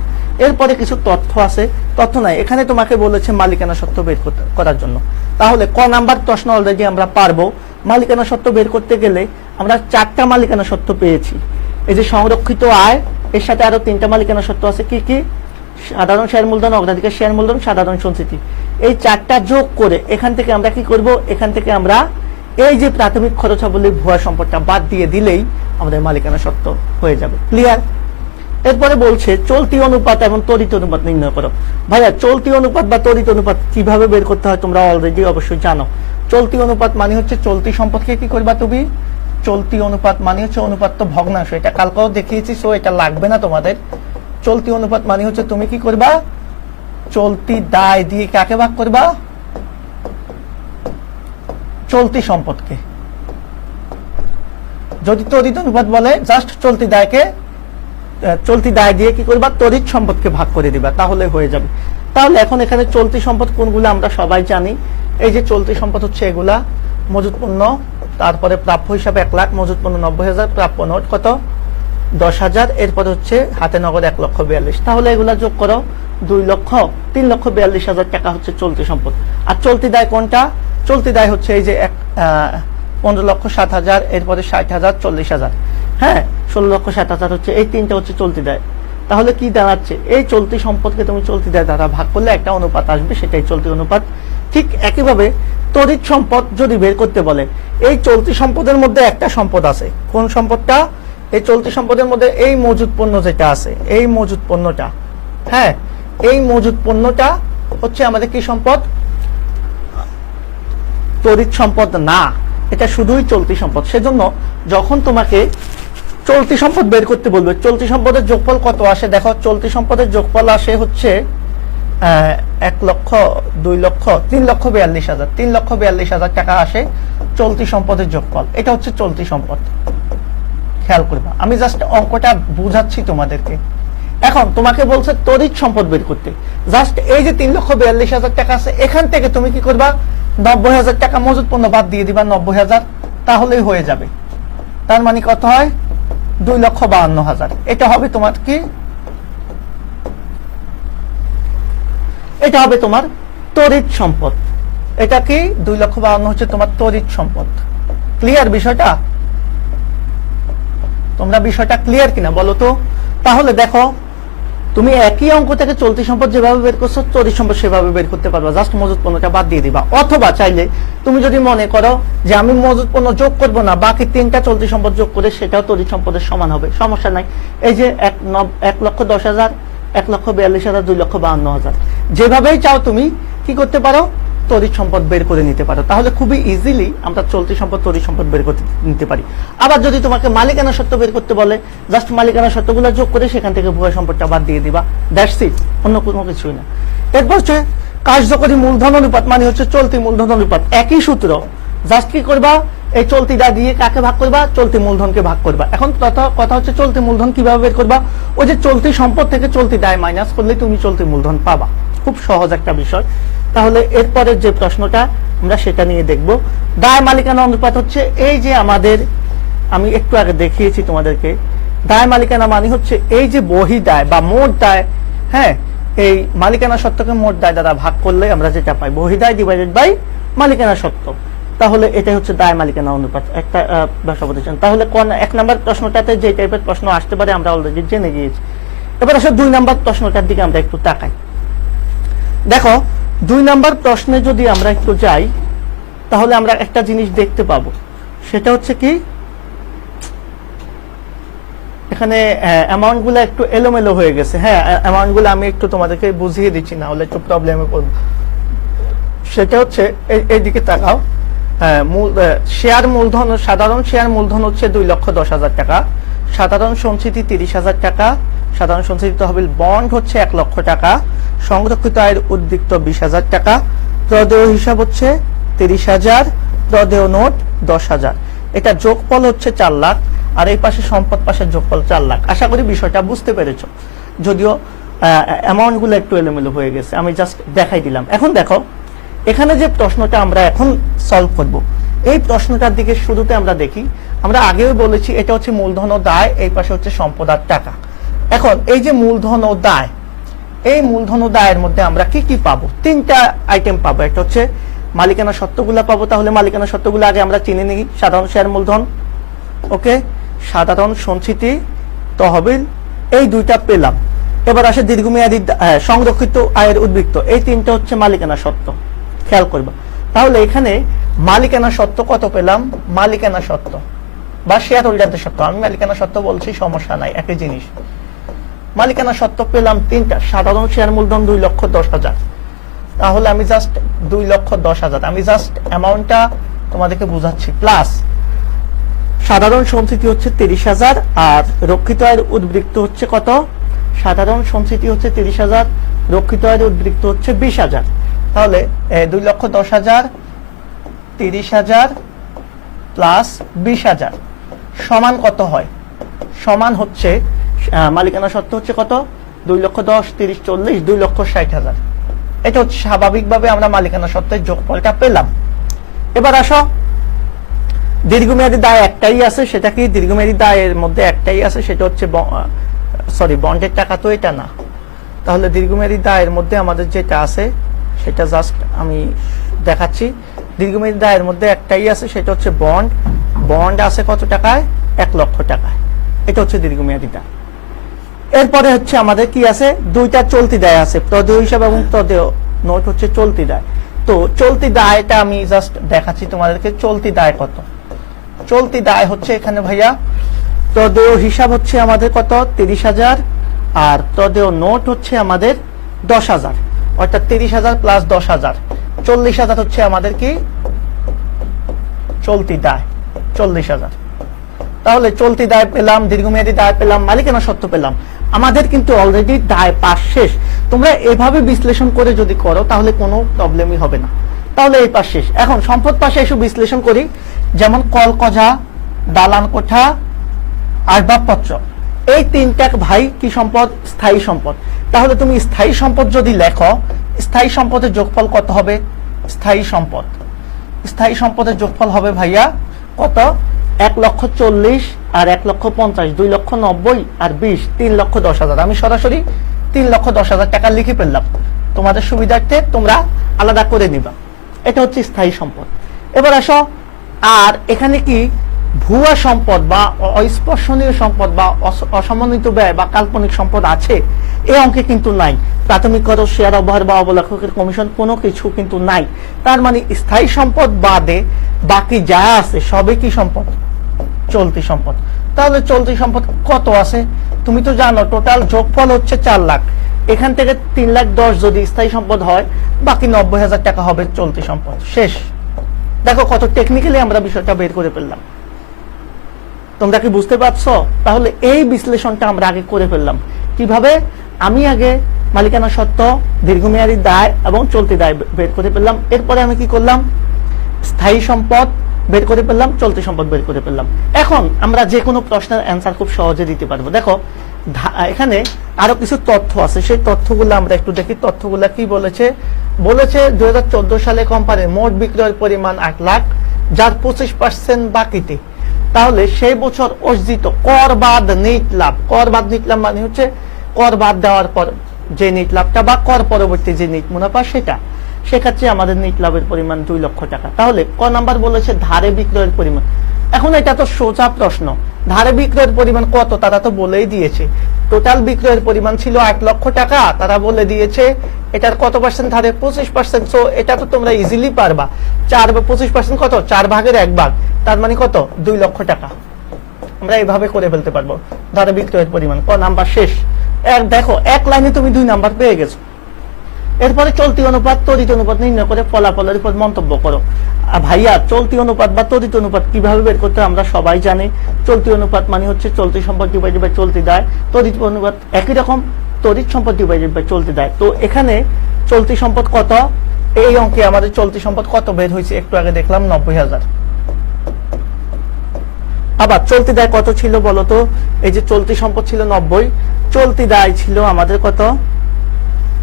এরপরে কিছু তথ্য আছে, তথ্য নাই, এখানে তোমাকে বলেছে মালিকানা সত্ত্ব বের করার জন্য। তাহলে ক নাম্বার প্রশ্ন অলরেডি আমরা পারবো। মালিকানা সত্ত্ব বের করতে গেলে আমরা চারটা মালিকানা সত্ত্ব পেয়েছি। এই যে সংরক্ষিত আয়, এর সাথে আরো তিনটা মালিকানা সত্ত্ব আছে। কি কি? সাধারণ শেয়ার মূলধন, অগ্রাধিকার শেয়ার মূলধন, সাধারণ সঞ্চিতি। এই চারটা যোগ করে এখান থেকে আমরা কি করব? এখান থেকে আমরা এই যে প্রাথমিক খরচাবলী ভুয়া সম্পদটা বাদ দিয়ে দিলেই আমাদের মালিকানা সত্ত্ব হয়ে যাবে। ক্লিয়ার? এরপরে বলছে চলতি অনুপাত এবং তড়িৎ অনুপাত নির্ণয় করো। ভাইয়া চলতি অনুপাত বা তড়িৎ অনুপাত কিভাবে বের করতে হয় তোমরা অলরেডি অবশ্যই জানো। চলতি অনুপাত মানে হচ্ছে চলতি সম্পদকে কি করবা তুমি? চলতি অনুপাত মানে হচ্ছে অনুপাত তো ভগ্নাংশ, এটা কালকেও দেখিয়েছি, সো এটা লাগবে না তোমাদের। চলতি অনুপাত মানে হচ্ছে তুমি কি করবা? চলতি দায় দিয়ে কাকে ভাগ করবা? চলতি সম্পদকে। যদি তড়িৎ অনুপাত বলে জাস্ট চলতি দায় দিয়ে কি করবা, তড়িৎ সম্পদকে ভাগ করে দিবা, তাহলে হয়ে যাবে। তাহলে এখন এখানে চলতি সম্পদ কোনগুলো আমরা সবাই জানি। এই যে চলতি সম্পদ হচ্ছে এগুলা, মজুত পণ্য, তারপরে প্রাপ্য হিসাবে 1 লাখ, মজুত পণ্য 90,000, প্রাপ্য নোট কত 10,000, এরপরে হচ্ছে হাতে নগদ 1,42,000। তাহলে এগুলা যোগ করো, 3,42,000 টাকা হচ্ছে চলতি সম্পদ। আর চলতি দায় কোনটা? চলতি দায় হচ্ছে এই যে 15,07,000, এরপরে 60,000, 40,000, হ্যাঁ 16,07,000 হচ্ছে, এই তিনটা হচ্ছে চলতি দায়। তাহলে কি দাঁড়াচ্ছে, এই চলতি সম্পদকে তুমি চলতি দায় দ্বারা ভাগ করলে একটা অনুপাত আসবে, সেটাই চলতি অনুপাত। ঠিক একইভাবে তড়িৎ সম্পদ যদি বের করতে বলে, এই চলতি সম্পদের মধ্যে একটা সম্পদ আছে। কোন সম্পদটা? এই চলতি সম্পদের মধ্যে এই মজুদ পণ্য যেটা আছে, এই মজুদ পণ্যটা, হ্যাঁ এই মজুদ পণ্যটা হচ্ছে আমাদের কি সম্পদ? তড়িৎ সম্পদ না, এটা শুধুই চলতি সম্পদ। সেজন্য যখন তোমাকে চলতি সম্পদ বের করতে বলবে, চলতি সম্পদের যোগফল কত আসে দেখো। চলতি সম্পদের যোগফল আসে হচ্ছে 1 লক্ষ, 2 লক্ষ, 3,42,000, 3,42,000 টাকা আসে চলতি সম্পদের যোগফল। এটা হচ্ছে চলতি সম্পদ, খেয়াল করবা। আমি জাস্ট অঙ্কটা বুঝাচ্ছি তোমাদেরকে। এখন তোমাকে বলছে তড়িৎ সম্পদ বের করতে, জাস্ট এই যে 3,42,000 টাকা আছে, এখান থেকে তুমি কি করবা, 90,000 টাকা মজুত পণ্য বাদ দিয়ে দিবা, 90,000, তাহলেই হয়ে যাবে। তার মানে কত হয়? 2,52,000। এটা হবে তোমার কি, এটা হবে তোমার তড়িৎ সম্পদ। এটা কি 2,52,000 হচ্ছে তোমার তড়িৎ সম্পদ। ক্লিয়ার বিষয়টা? তোমরা বিষয়টা ক্লিয়ার কিনা বলো তো? তাহলে দেখো, তুমি একই অঙ্ক থেকে চলতি সম্পদ যেভাবে বের করছো, তড়িৎ সম্পদ সেভাবে বের করতে পারবা, জাস্ট মজুত পণ্যটা বাদ দিয়ে দিবা। অথবা চাইলে তুমি যদি মনে করো যে আমি মজুত পণ্য যোগ করব না, বাকি 3টা চলতি সম্পদ যোগ করে সেটাও তড়িৎ সম্পদের সমান হবে, সমস্যা নাই। এই যে 1,10,000, 1,42,000, 2,52,000, যেভাবেই চাও তুমি কি করতে পারো, তড়িৎ সম্পদ বের করে নিতে পারো। তাহলে খুবই ইজিলি আমরা চলতি সম্পদ, তড়িৎ সম্পদ বের করতে নিতে পারি। আবার যদি তোমাকে মালিকানা সত্ত্ব বের করতে বলে, জাস্ট মালিকানা সত্ত্বগুলো যোগ করে সেখান থেকে ভুয়া সম্পদটা বাদ দিয়ে দিবা, দ্যাটস ইট, অন্য কোনো কিছুই না। এরপর হচ্ছে কার্যকরী মূলধন অনুপাত, মানে হচ্ছে চলতি মূলধন অনুপাত। একই সূত্র, জাস্ট কি করবা, এই চলতিটা দিয়ে কাকে ভাগ করবা, চলতি মূলধনকে ভাগ করবা। এখন কথা হচ্ছে চলতি মূলধন কিভাবে বের করবা, ওই যে চলতি সম্পদ থেকে চলতি দায় মাইনাস করলে তুমি চলতি মূলধন পাবা। খুব সহজ একটা বিষয়। তাহলে এরপরের যে প্রশ্নটা আমরা সেটা নিয়ে দেখব। দায় মালিকানা অনুপাত হচ্ছে এই যে আমাদের, আমি একটু আগে দেখিয়েছি তোমাদেরকে, দায় মালিকানা মানে হচ্ছে এই যে বহি দায় বা মোট দায়, হ্যাঁ এই মালিকানা সত্ত্বকে মোট দায় দ্বারা ভাগ করলে আমরা যেটা পাই, বহি দায় ডিভাইডেড বাই মালিকানা সত্ত্ব। তাহলে এটাই হচ্ছে দায় মালিকানা অনুপাত, একটা ব্যবসা প্রতিষ্ঠান। তাহলে কোন 1 নম্বর প্রশ্নটাতে যে টাইপের প্রশ্ন আসতে পারে আমরা অলরেডি জেনে গিয়েছি। এবার আসলে 2 নম্বর প্রশ্নটার দিকে আমরা একটু তাকাই। দেখো 2 নম্বর প্রশ্নে যদি আমরা একটু যাই, তাহলে আমরা একটা জিনিস দেখতে পাবো, সেটা হচ্ছে কি, এখানে অ্যামাউন্ট গুলো একটু এলোমেলো হয়ে গেছে। হ্যাঁ, অ্যামাউন্ট গুলো আমি একটু তোমাদেরকে বুঝিয়ে দিচ্ছি, না হলে একটু প্রবলেমে পড়বো। সেটা হচ্ছে এইদিকে তাকাও। শেয়ার মূলধন, সাধারণ শেয়ার মূলধন হচ্ছে 2,10,000 টাকা, সাধারণ সঞ্চিতি 30,000 টাকা, সাধারণ সঞ্চিত তহবিল বন্ড হচ্ছে 1 লক্ষ টাকা, সংরক্ষিত আয়ের উদ্বৃত্ত 20,000 টাকা, প্রদেয় হিসাব হচ্ছে 30,000, প্রদেয় নোট 10,000। এটা যোগফল হচ্ছে 4 লাখ, আর এই পাশে সম্পদ পাশের যোগফল 4 লাখ। আশা করি বিষয়টা বুঝতে পেরেছো, যদিও অ্যামাউন্ট গুলো একটু এলোমেলো হয়ে গেছে, আমি জাস্ট দেখাই দিলাম। এখন দেখো, এখানে যে প্রশ্নটা আমরা এখন সলভ করব, এই প্রশ্নটার দিকে শুরুতে আমরা দেখি। আমরা আগেও বলেছি এটা হচ্ছে মূলধন ও দায়, এই পাশে হচ্ছে সম্পদ আর টাকা। এখন এই যে মূলধন ও দায়, এই মূলধন ও দায়ের মধ্যে আমরা কি কি পাবো, 3টা আইটেম পাবো। একটা হচ্ছে মালিকানা সত্ত্বগুলা পাবো। তাহলে মালিকানা সত্ত্বগুলো আগে আমরা চিনে নিই। সাধারণ শেয়ার মূলধন, ওকে, সাধারণ সঞ্চিতি তহবিল, এই 2টা পেলাম। এবার আসে দীর্ঘমেয়াদী সংরক্ষিত আয়ের উদ্বৃত্ত, এই 3টা হচ্ছে মালিকানা সত্ত্ব, খেয়াল করবা। তাহলে এখানে মালিকানা সত্ত্ব কত পেলাম, মালিকানা সত্ত্ব বা শেয়ার হোল্ডারদের সত্ত্ব, আমি মালিকানা সত্ত্ব বলছি, সমস্যা নাই, একই জিনিস। মালিকানা সত্ত্ব পেলাম 3টা। সাধারণ শেয়ার মূলধন 2,10,000, তাহলে আমি জাস্ট 2,10,000, আমি জাস্ট অ্যামাউন্টটা তোমাদেরকে বুঝাচ্ছি। প্লাস সাধারণ সঞ্চিতি হচ্ছে 30,000, আর রক্ষিত আয়ের উদ্বৃত্ত হচ্ছে কত, সাধারণ সঞ্চিতি হচ্ছে 30,000, রক্ষিত আয়ের উদ্বৃত্ত হচ্ছে 20,000। তাহলে 2,10,000, 30,000 প্লাস 20,000 সমান কত হয়? সমান হচ্ছে মালিকানা সত্ত্ব হচ্ছে কত? 2,10,000 30 40 2,60,000। এটা হচ্ছে স্বাভাবিকভাবে আমরা মালিকানা সত্ত্বের যোগফলটা পেলাম। এবার আসো, দীর্ঘমেয়াদী দায় একটাই আছে, সেটা কি? দীর্ঘমেয়াদী দায়ের মধ্যে একটাই আছে, সেটা হচ্ছে বন্ডের টাকা তো এটা না। তাহলে দীর্ঘমেয়াদী দায়ের মধ্যে আমাদের যেটা আছে সেটা জাস্ট আমি দেখাচ্ছি। দীর্ঘমেয়াদী দায়ের মধ্যে একটাই আছে, সেটা হচ্ছে বন্ড। বন্ড আছে কত টাকায়? 1 লক্ষ টাকায়। এটা হচ্ছে দীর্ঘমেয়াদী দায়। এরপরে হচ্ছে আমাদের কি আছে? দুইটা চলতি দায় আছে, প্রদেয় হিসাব এবং প্রদেয় নোট হচ্ছে চলতি দায়। তো চলতি দায়টা আমি জাস্ট দেখাচ্ছি তোমাদেরকে। চলতি দায় কত? চলতি দায় হচ্ছে এখানে ভাইয়া প্রদেয় হিসাব হচ্ছে আমাদের কত? 30,000 আর প্রদেয় নোট হচ্ছে আমাদের 10,000, অর্থাৎ 30,000 প্লাস 10,000 40,000 হচ্ছে আমাদের কি চলতি দায়। 40,000। তাহলে চলতি দায় পেলাম, দীর্ঘমেয়াদী দায় পেলাম, মালিকানা সত্ত্ব পেলাম। আমাদের কিন্তু অলরেডি দায় পাশ শেষ। তোমরা এভাবে বিশ্লেষণ করে যদি করো তাহলে কোনো প্রবলেমই হবে না। তাহলে এই পাশ শেষ। এখন সম্পদ পাশে এসে বিশ্লেষণ করি, যেমন কলকজা, দালান কোঠা, আসবাবপত্র, এই তিনটা ভাই কি সম্পদ? স্থায়ী সম্পদ। তাহলে তুমি স্থায়ী সম্পদ যদি লেখো, স্থায়ী সম্পদের যোগফল কত হবে? স্থায়ী সম্পদ, স্থায়ী সম্পদের যোগফল হবে ভাইয়া কত? 1,40,000 আর 1,50,000 2,90,000 আর 20 3,10,000। আমি সরাসরি 3,10,000 টাকা লিখে ফেললাম। তোমাদের সুবিধার্থে তোমরা আলাদা করে নিবা। এটা হচ্ছে স্থায়ী সম্পদ। এবার আসো, আর এখানে কি ভুয়া সম্পদ বা অস্পর্শনীয় সম্পদ বা অসমন্বিত ব্যয় বা কাল্পনিক সম্পদ আছে? এই অঙ্কে কিন্তু নাই। প্রাথমিক কর, শেয়ার অবহার বা অবলেখকের কমিশন কোনো কিছু কিন্তু নাই। তার মানে স্থায়ী সম্পদ বাদে বাকি যা আছে সবই কি সম্পদ? চলতি সম্পদ। তাহলে চলতি সম্পদ কত আছে? তুমি তো জানো টোটাল যোগফল হচ্ছে 4 লাখ। এখান থেকে 3,10,000 যদি স্থায়ী সম্পদ হয়, বাকি 90,000 টাকা হবে চলতি সম্পদ। শেষ। দেখো কত টেকনিক্যালি আমরা বিষয়টা বের করে ফেললাম। তোমরা কি বুঝতে পারছো? তাহলে এই বিশ্লেষণটা আমরা আগে করে ফেললাম। কিভাবে? আমি আগে মালিকানা সত্ত্ব, দীর্ঘমেয়াদী দায় এবং চলতি দায় বের করে ফেললাম। এরপরে আমি কি করলাম? স্থায়ী সম্পদ বের করে ফেললাম, চলতি সম্পদ বের করে ফেললাম। এখন আমরা যে কোনো প্রশ্নের অ্যান্সার খুব সহজে দিতে পারবো। দেখো এখানে আরো কিছু তথ্য আছে, সেই তথ্যগুলো আমরা একটু দেখি। তথ্যগুলো কি বলেছে? বলেছে 2014 সালে কোম্পানির মোট বিক্রয়ের পরিমাণ 8 লাখ, যার 25% বাকিতে। তাহলে সেই বছর অর্জিত কর বাদ নিট লাভ, কর বাদ নিট লাভ মানে হচ্ছে কর বাদ দেওয়ার পর যে নিট লাভটা বা কর পরবর্তী যে নিট মুনাফা সেটা। সেক্ষেত্রে আমাদের নিট লাভের পরিমাণ 2 লক্ষ টাকা। তাহলে ক নাম্বার বলেছে ধারে বিক্রয়ের পরিমাণ। এখন এটা তো সোজা প্রশ্ন, ধারে বিক্রয়ের পরিমাণ কত? তারা তো বলেই দিয়েছে। টোটাল বিক্রয়ের পরিমাণ ছিল 8 লক্ষ টাকা, তারা বলে দিয়েছে এটার কত পার্সেন্ট ধারে? 25%। সো এটা তো তোমরা ইজিলি পারবা। 25% কত? 4 ভাগের 1 ভাগ, তার মানে কত? 2 লক্ষ টাকা। আমরা এইভাবে করে ফেলতে পারবো ধারে বিক্রয়ের পরিমাণ। ক নাম্বার শেষ। দেখো এক লাইনে তুমি 2 নাম্বার পেয়ে গেছো। এরপরে চলতি অনুপাত, তড়িৎ অনুপাত নির্ণয় করে ফলাফলের উপর মন্তব্য করো। ভাইয়া চলতি অনুপাত বা তড়িৎ অনুপাত কিভাবে বের করতে আমরা সবাই জানি। চলতি অনুপাত মানে হচ্ছে চলতি সম্পদ ডিভাইডেড বাই চলতি দায়। তড়িৎ অনুপাত একই রকম, তড়িৎ সম্পদ ডিভাইডেড বাই চলতি দায়। তো এখানে চলতি সম্পদ কত? এই অঙ্কে আমাদের চলতি সম্পদ কত বের হয়েছে? একটু আগে দেখলাম 90,000। আবার চলতি দায় কত ছিল বলতো? এই যে চলতি সম্পদ ছিল 90, চলতি দায় ছিল আমাদের কত?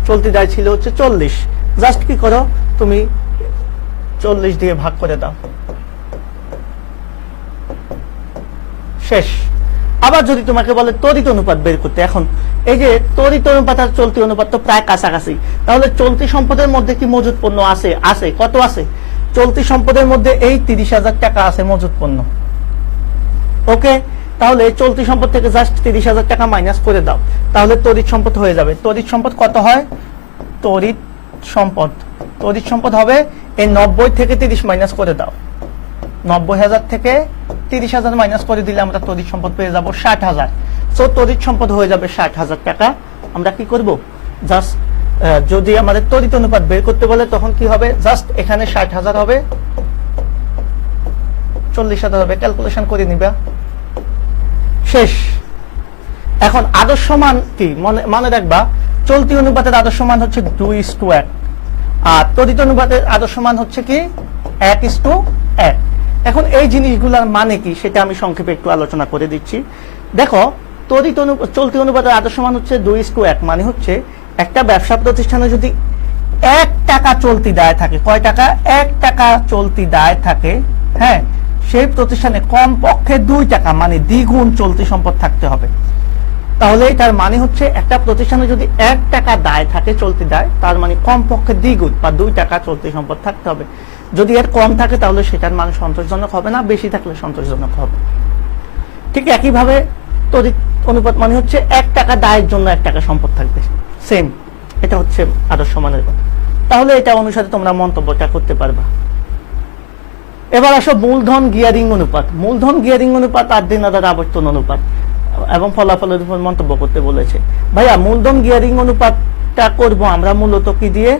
চলতি দায় ছিল হচ্ছে 40। জাস্ট কি করো তুমি 40 দিয়ে ভাগ করে দাও, শেষ। আবার যদি তোমাকে বলে তড়িৎ অনুপাত বের করতে, এখন এই যে তড়িৎ অনুপাত আর চলতি অনুপাত তো প্রায় কাছাকাছি। তাহলে চলতি সম্পদের মধ্যে কি মজুত পণ্য আছে? আছে। কত আছে? চলতি সম্পদের মধ্যে এই 30,000 টাকা আছে মজুত পণ্য। ওকে, তাহলে চলতি সম্পদ থেকে জাস্ট 30,000 টাকা মাইনাস করে দাও, তাহলে তড়িৎ সম্পদ হয়ে যাবে। তড়িৎ সম্পদ কত হয়? তড়িৎ সম্পদ হবে এই 90 থেকে 30 মাইনাস করে দাও। 90,000 থেকে 30,000 মাইনাস করে দিলে আমরা তড়িৎ সম্পদ পেয়ে যাব 60,000। সো তড়িৎ সম্পদ হয়ে যাবে 60,000 টাকা। আমরা কি করব? জাস্ট যদি আমাদের তড়িৎ অনুপাত বের করতে বলে তখন কি হবে? জাস্ট এখানে 60,000 হবে, 40,000 হবে, ক্যালকুলেশন করে নিবা, শেষ। এখন আদর্শ মান কি মনে রাখবা? চলতি অনুপাতের আদর্শ মান হচ্ছে 2:1 আর তড়িৎ অনুপাতের আদর্শ মান হচ্ছে কি 1:1। এখন এই জিনিসগুলোর মানে কি সেটা আমি সংক্ষেপে একটু আলোচনা করে দিচ্ছি। দেখো, চলতি অনুপাতের আদর্শ মান হচ্ছে 2:1, মানে হচ্ছে একটা ব্যবসা প্রতিষ্ঠানে যদি 1 টাকা চলতি দায় থাকে, কয় টাকা? 1 টাকা চলতি দায় থাকে, হ্যাঁ, সেই প্রতিষ্ঠানে কম পক্ষে 2 টাকা মানে দ্বিগুণ চলতি সম্পদ থাকতে হবে। তাহলে এটার মানে হচ্ছে একটা প্রতিষ্ঠানে যদি 1 টাকা দায় থাকে, চলতি দায়, তার মানে কম পক্ষে দ্বিগুণ বা 2 টাকা চলতি সম্পদ থাকতে হবে। যদি এর কম থাকে তাহলে সেটার মান সন্তোষজনক হবে না, বেশি থাকলে সন্তোষজনক হবে। ঠিক একইভাবে তড়িৎ অনুপাত মানে হচ্ছে 1 টাকা দায়ের জন্য 1 টাকা সম্পদ থাকবে, সেম। এটা হচ্ছে আদর্শ মানের কথা। তাহলে এটা অনুসারে তোমরা মন্তব্যটা করতে পারবা। এবার আসো মূলধন গিয়ারিং অনুপাত। মূলধন গিয়ারিং অনুপাত আর দিনাদার আবর্তন অনুপাত এবং ফলাফলের উপর মন্তব্য করতে বলেছে। ভাইয়া, মূলধন গিয়ারিং অনুপাতটা করব আমরা মূলত কি দিয়ে?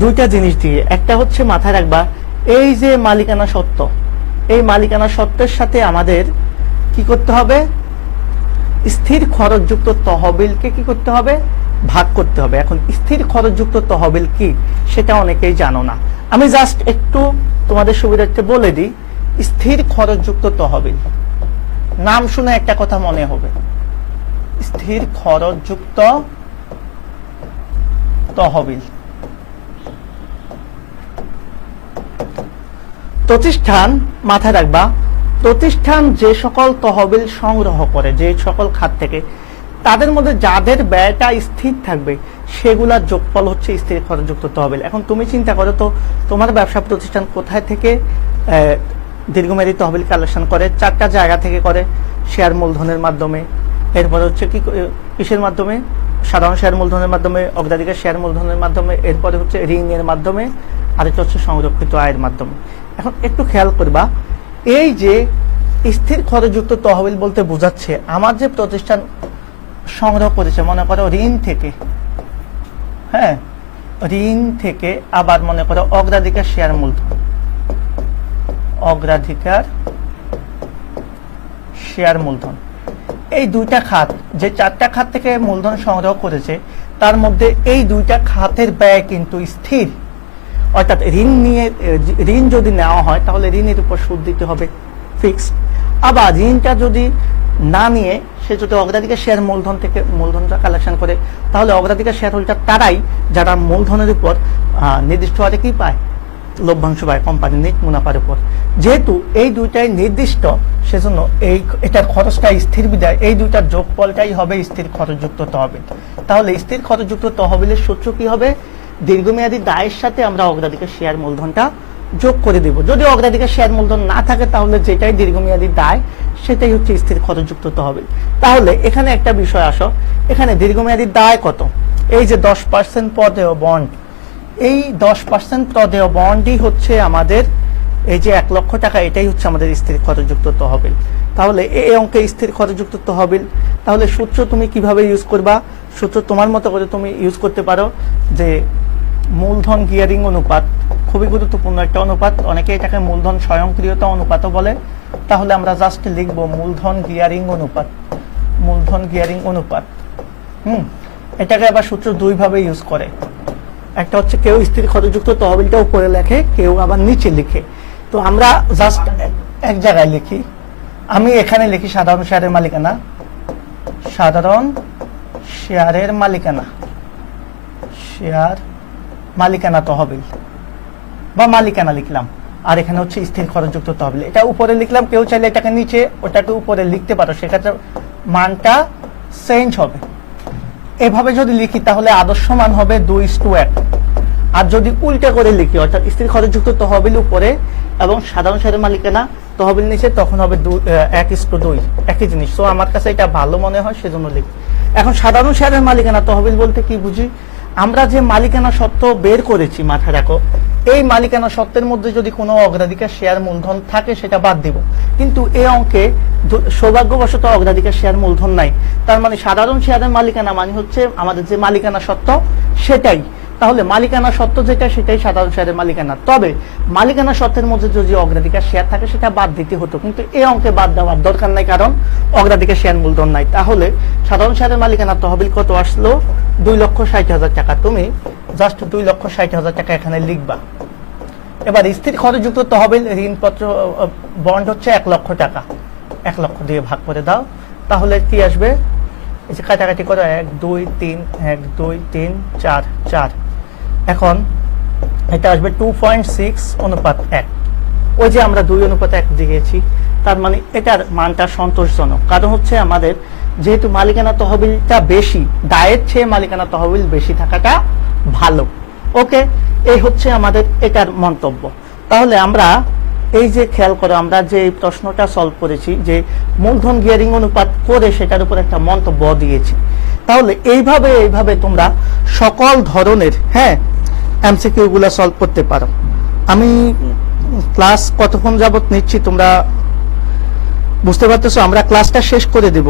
দুইটা জিনিস দিয়ে। একটা হচ্ছে মাথায় রাখবা, এই যে মালিকানা সত্ত্ব, এই মালিকানা সত্ত্বের সাথে আমাদের কি করতে হবে? স্থির খরচযুক্ত তহবিলকে কি করতে হবে? ভাগ করতে হবে। এখন স্থির খরচযুক্ত তহবিল কি সেটা অনেকেই জানো না। আমি জাস্ট একটু তোমাদের সুবিধার্থে বলে দিই। স্থির খরচযুক্ত তহবিল, নাম শুনে একটা কথা মনে হবে, স্থির খরচযুক্ত তহবিল। প্রতিষ্ঠান, মাথায় রাখবা, প্রতিষ্ঠান যে সকল তহবিল সংগ্রহ করে, যে সকল খাত থেকে, তাদের মধ্যে যাদের ব্যয়টা স্থির থাকবে সেগুলোর যোগফল হচ্ছে স্থির খরচযুক্ত তহবিল। এখন তুমি চিন্তা করো তো, তোমার ব্যবসা প্রতিষ্ঠান কোথায় থেকে দীর্ঘমেয়াদী তহবিল কালেকশন করে? 4টা জায়গা থেকে করে। শেয়ার মূলধনের মাধ্যমে, এরপরে হচ্ছে কি কিসের মাধ্যমে? সাধারণ শেয়ার মূলধনের মাধ্যমে, অগ্রাধিকার শেয়ার মূলধনের মাধ্যমে, এরপরে হচ্ছে ঋণের মাধ্যমে, আরেকটা হচ্ছে সংরক্ষিত আয়ের মাধ্যমে। এখন একটু খেয়াল করবা, এই যে স্থির খরচযুক্ত তহবিল বলতে বোঝাচ্ছে আমার যে প্রতিষ্ঠান সংগ্রহ করেছে, মনে করো ঋণ থেকে, হ্যাঁ, ঋণ থেকে, আবার মনে করো অগ্রাধিকার শেয়ার মূলধন, অগ্রাধিকার শেয়ার মূলধন, এই দুইটা খাত, যে 4টা খাত থেকে মূলধন সংগ্রহ করেছে, তার মধ্যে এই দুইটা খাতের ব্যয় কিন্তু স্থির। অর্থাৎ ঋণ যদি নেওয়া হয় তাহলে ঋণের উপর সুদ দিতে হবে, ফিক্সড। আবার ঋণটা যদি না নিয়ে সে যদি অগ্রাধিকার শেয়ার মূলধন থেকে মূলধনটা কালেকশন করে, তাহলে অগ্রাধিকার শেয়ার হোল্ডার তারাই যারা মূলধনের উপর নির্দিষ্ট হারে কি পায়? লভ্যাংশ পায় কোম্পানির নেট মুনাফার উপর। যেহেতু এই দুইটাই নির্দিষ্ট, সেজন্য এটার খরচটা স্থির বিদায় এই দুইটার যোগফলটাই হবে স্থির খরচযুক্ত তহবিল। তাহলে স্থির খরচযুক্ত তহবিলের সূত্র কি হবে? দীর্ঘমেয়াদী দায়ের সাথে আমরা অগ্রাধিকার শেয়ার মূলধনটা যোগ করে দেব। যদি অগ্রাধিকার শেয়ার মূলধন না থাকে তাহলে যেটাই দীর্ঘমেয়াদী দায় সেটাই হচ্ছে স্থির খরচযুক্ত তহবিল। তাহলে এখানে একটা বিষয় আসো, এখানে দীর্ঘমেয়াদী দায় কত? এই যে 10% প্রদেয় বন্ড, এই 10% প্রদেয় বন্ডই হচ্ছে আমাদের এই যে 1 লক্ষ টাকা, এটাই হচ্ছে আমাদের স্থির খরচযুক্ত তহবিল। তাহলে এই অঙ্কে স্থির খরচযুক্ত তহবিল, তাহলে সূত্র তুমি কিভাবে ইউজ করবা? সূত্র তোমার মতো করে তুমি ইউজ করতে পারো যে মূলধন গিয়ারিং অনুপাত, খুবই গুরুত্বপূর্ণ একটা অনুপাত, অনেকে এটাকে মূলধন স্বয়ংক্রিয়তা অনুপাতও বলে। তাহলে আমরা জাস্ট লিখব মূলধন গিয়ারিং অনুপাত, মূলধন গিয়ারিং অনুপাত। এটাকে আবার সূত্র 2 ভাবে ইউজ করে। একটা হচ্ছে কেউ স্থির খরচযুক্ত তহবিলটা উপরে লেখে, কেউ আবার নিচে লিখে। তো আমরা জাস্ট এক জায়গায় লিখি, আমি এখানে লিখি সাধারণ শেয়ারের মালিকানা, সাধারণ শেয়ারের মালিকানা, শেয়ার মালিকানা তহবিল বা মালিকানা লিখলাম, আর এখানে হচ্ছে স্থির খরচযুক্ত তহবিল। এটা উপরে লিখলাম, কেউ চাইলে এটাকে নিচে ওটাকে উপরে লিখতে পারো, সেক্ষেত্রে মানটা চেঞ্জ হবে। এভাবে যদি লিখি তাহলে আদর্শ মান হবে 2:1। আর যদি উল্টা করে লিখি, অর্থাৎ স্থির খরচযুক্ত তহবিল উপরে এবং সাধারণ শেয়ারের মালিকানা তহবিল নিচে, তখন হবে 1:2, একই জিনিস। তো আমার কাছে এটা ভালো মনে হয় সেজন্য লিখি। এখন সাধারণ শেয়ারের মালিকানা তহবিল বলতে কি বুঝি? আমরা যে মালিকানা সত্ত্ব বের করেছি, মাথায় রাখো, এই মালিকানা সত্ত্বের মধ্যে যদি কোনো অগ্রাধিকার শেয়ার মূলধন থাকে সেটা বাদ দিব। কিন্তু এই অঙ্কে সৌভাগ্যবশত অগ্রাধিকার শেয়ার মূলধন নাই, তার মানে সাধারণ শেয়ারের মালিকানা মানে হচ্ছে আমাদের যে মালিকানা সত্ত্ব সেটাই। তাহলে মালিকানা সত্ত্ব যেটা সেটাই সাধারণ শেয়ারের মালিকানা। তবে মালিকানা সত্ত্বের মধ্যে যদি অগ্রাধিকার শেয়ার থাকে সেটা বাদ দিতে হতো, কিন্তু এই অঙ্কে বাদ দেওয়ার দরকার নাই, কারণ অগ্রাধিকার শেয়ার মূলধন নাই। তাহলে সাধারণ শেয়ারের মালিকানা তহবিল কত আসলো? 2,60,000 টাকা। তুমি জাস্ট 2,60,000 টাকা এখানে লিখবা। এবার স্থির খরচযুক্ত তহবিল ঋণপত্র বন্ড হচ্ছে 1 লক্ষ টাকা, 1 লক্ষ দিয়ে ভাগ করে দাও, তাহলে কি আসবে? এই যে কাটাকাটি করো, 1 2 3 1 2 3 4 4, এখন এটা আসবে 2.6:1। ওই যে আমরা 2:1 দিয়েছি, তার মানে এটার মানটা সন্তোষজনক। কারণ হচ্ছে আমাদের যেহেতু মালিকানা তহবিলটা বেশি, দায়ের চেয়ে মালিকানা তহবিল বেশি থাকাটা ভালো। ওকে, এই হচ্ছে আমাদের এটার মন্তব্য। তাহলে আমরা এই যে খেয়াল করো, আমরা যে এই প্রশ্নটা সলভ করেছি, যে মূলধন গিয়ারিং অনুপাত করে সেটার উপর একটা মন্তব্য দিয়েছি। তাহলে এইভাবে তোমরা সকল ধরনের এমসিকিউ গুলা সলভ করতে পারো। আমি ক্লাস কতক্ষণ যাবত নিচ্ছি তোমরা বুঝতে পারতেছো। আমরা ক্লাসটা শেষ করে দেব,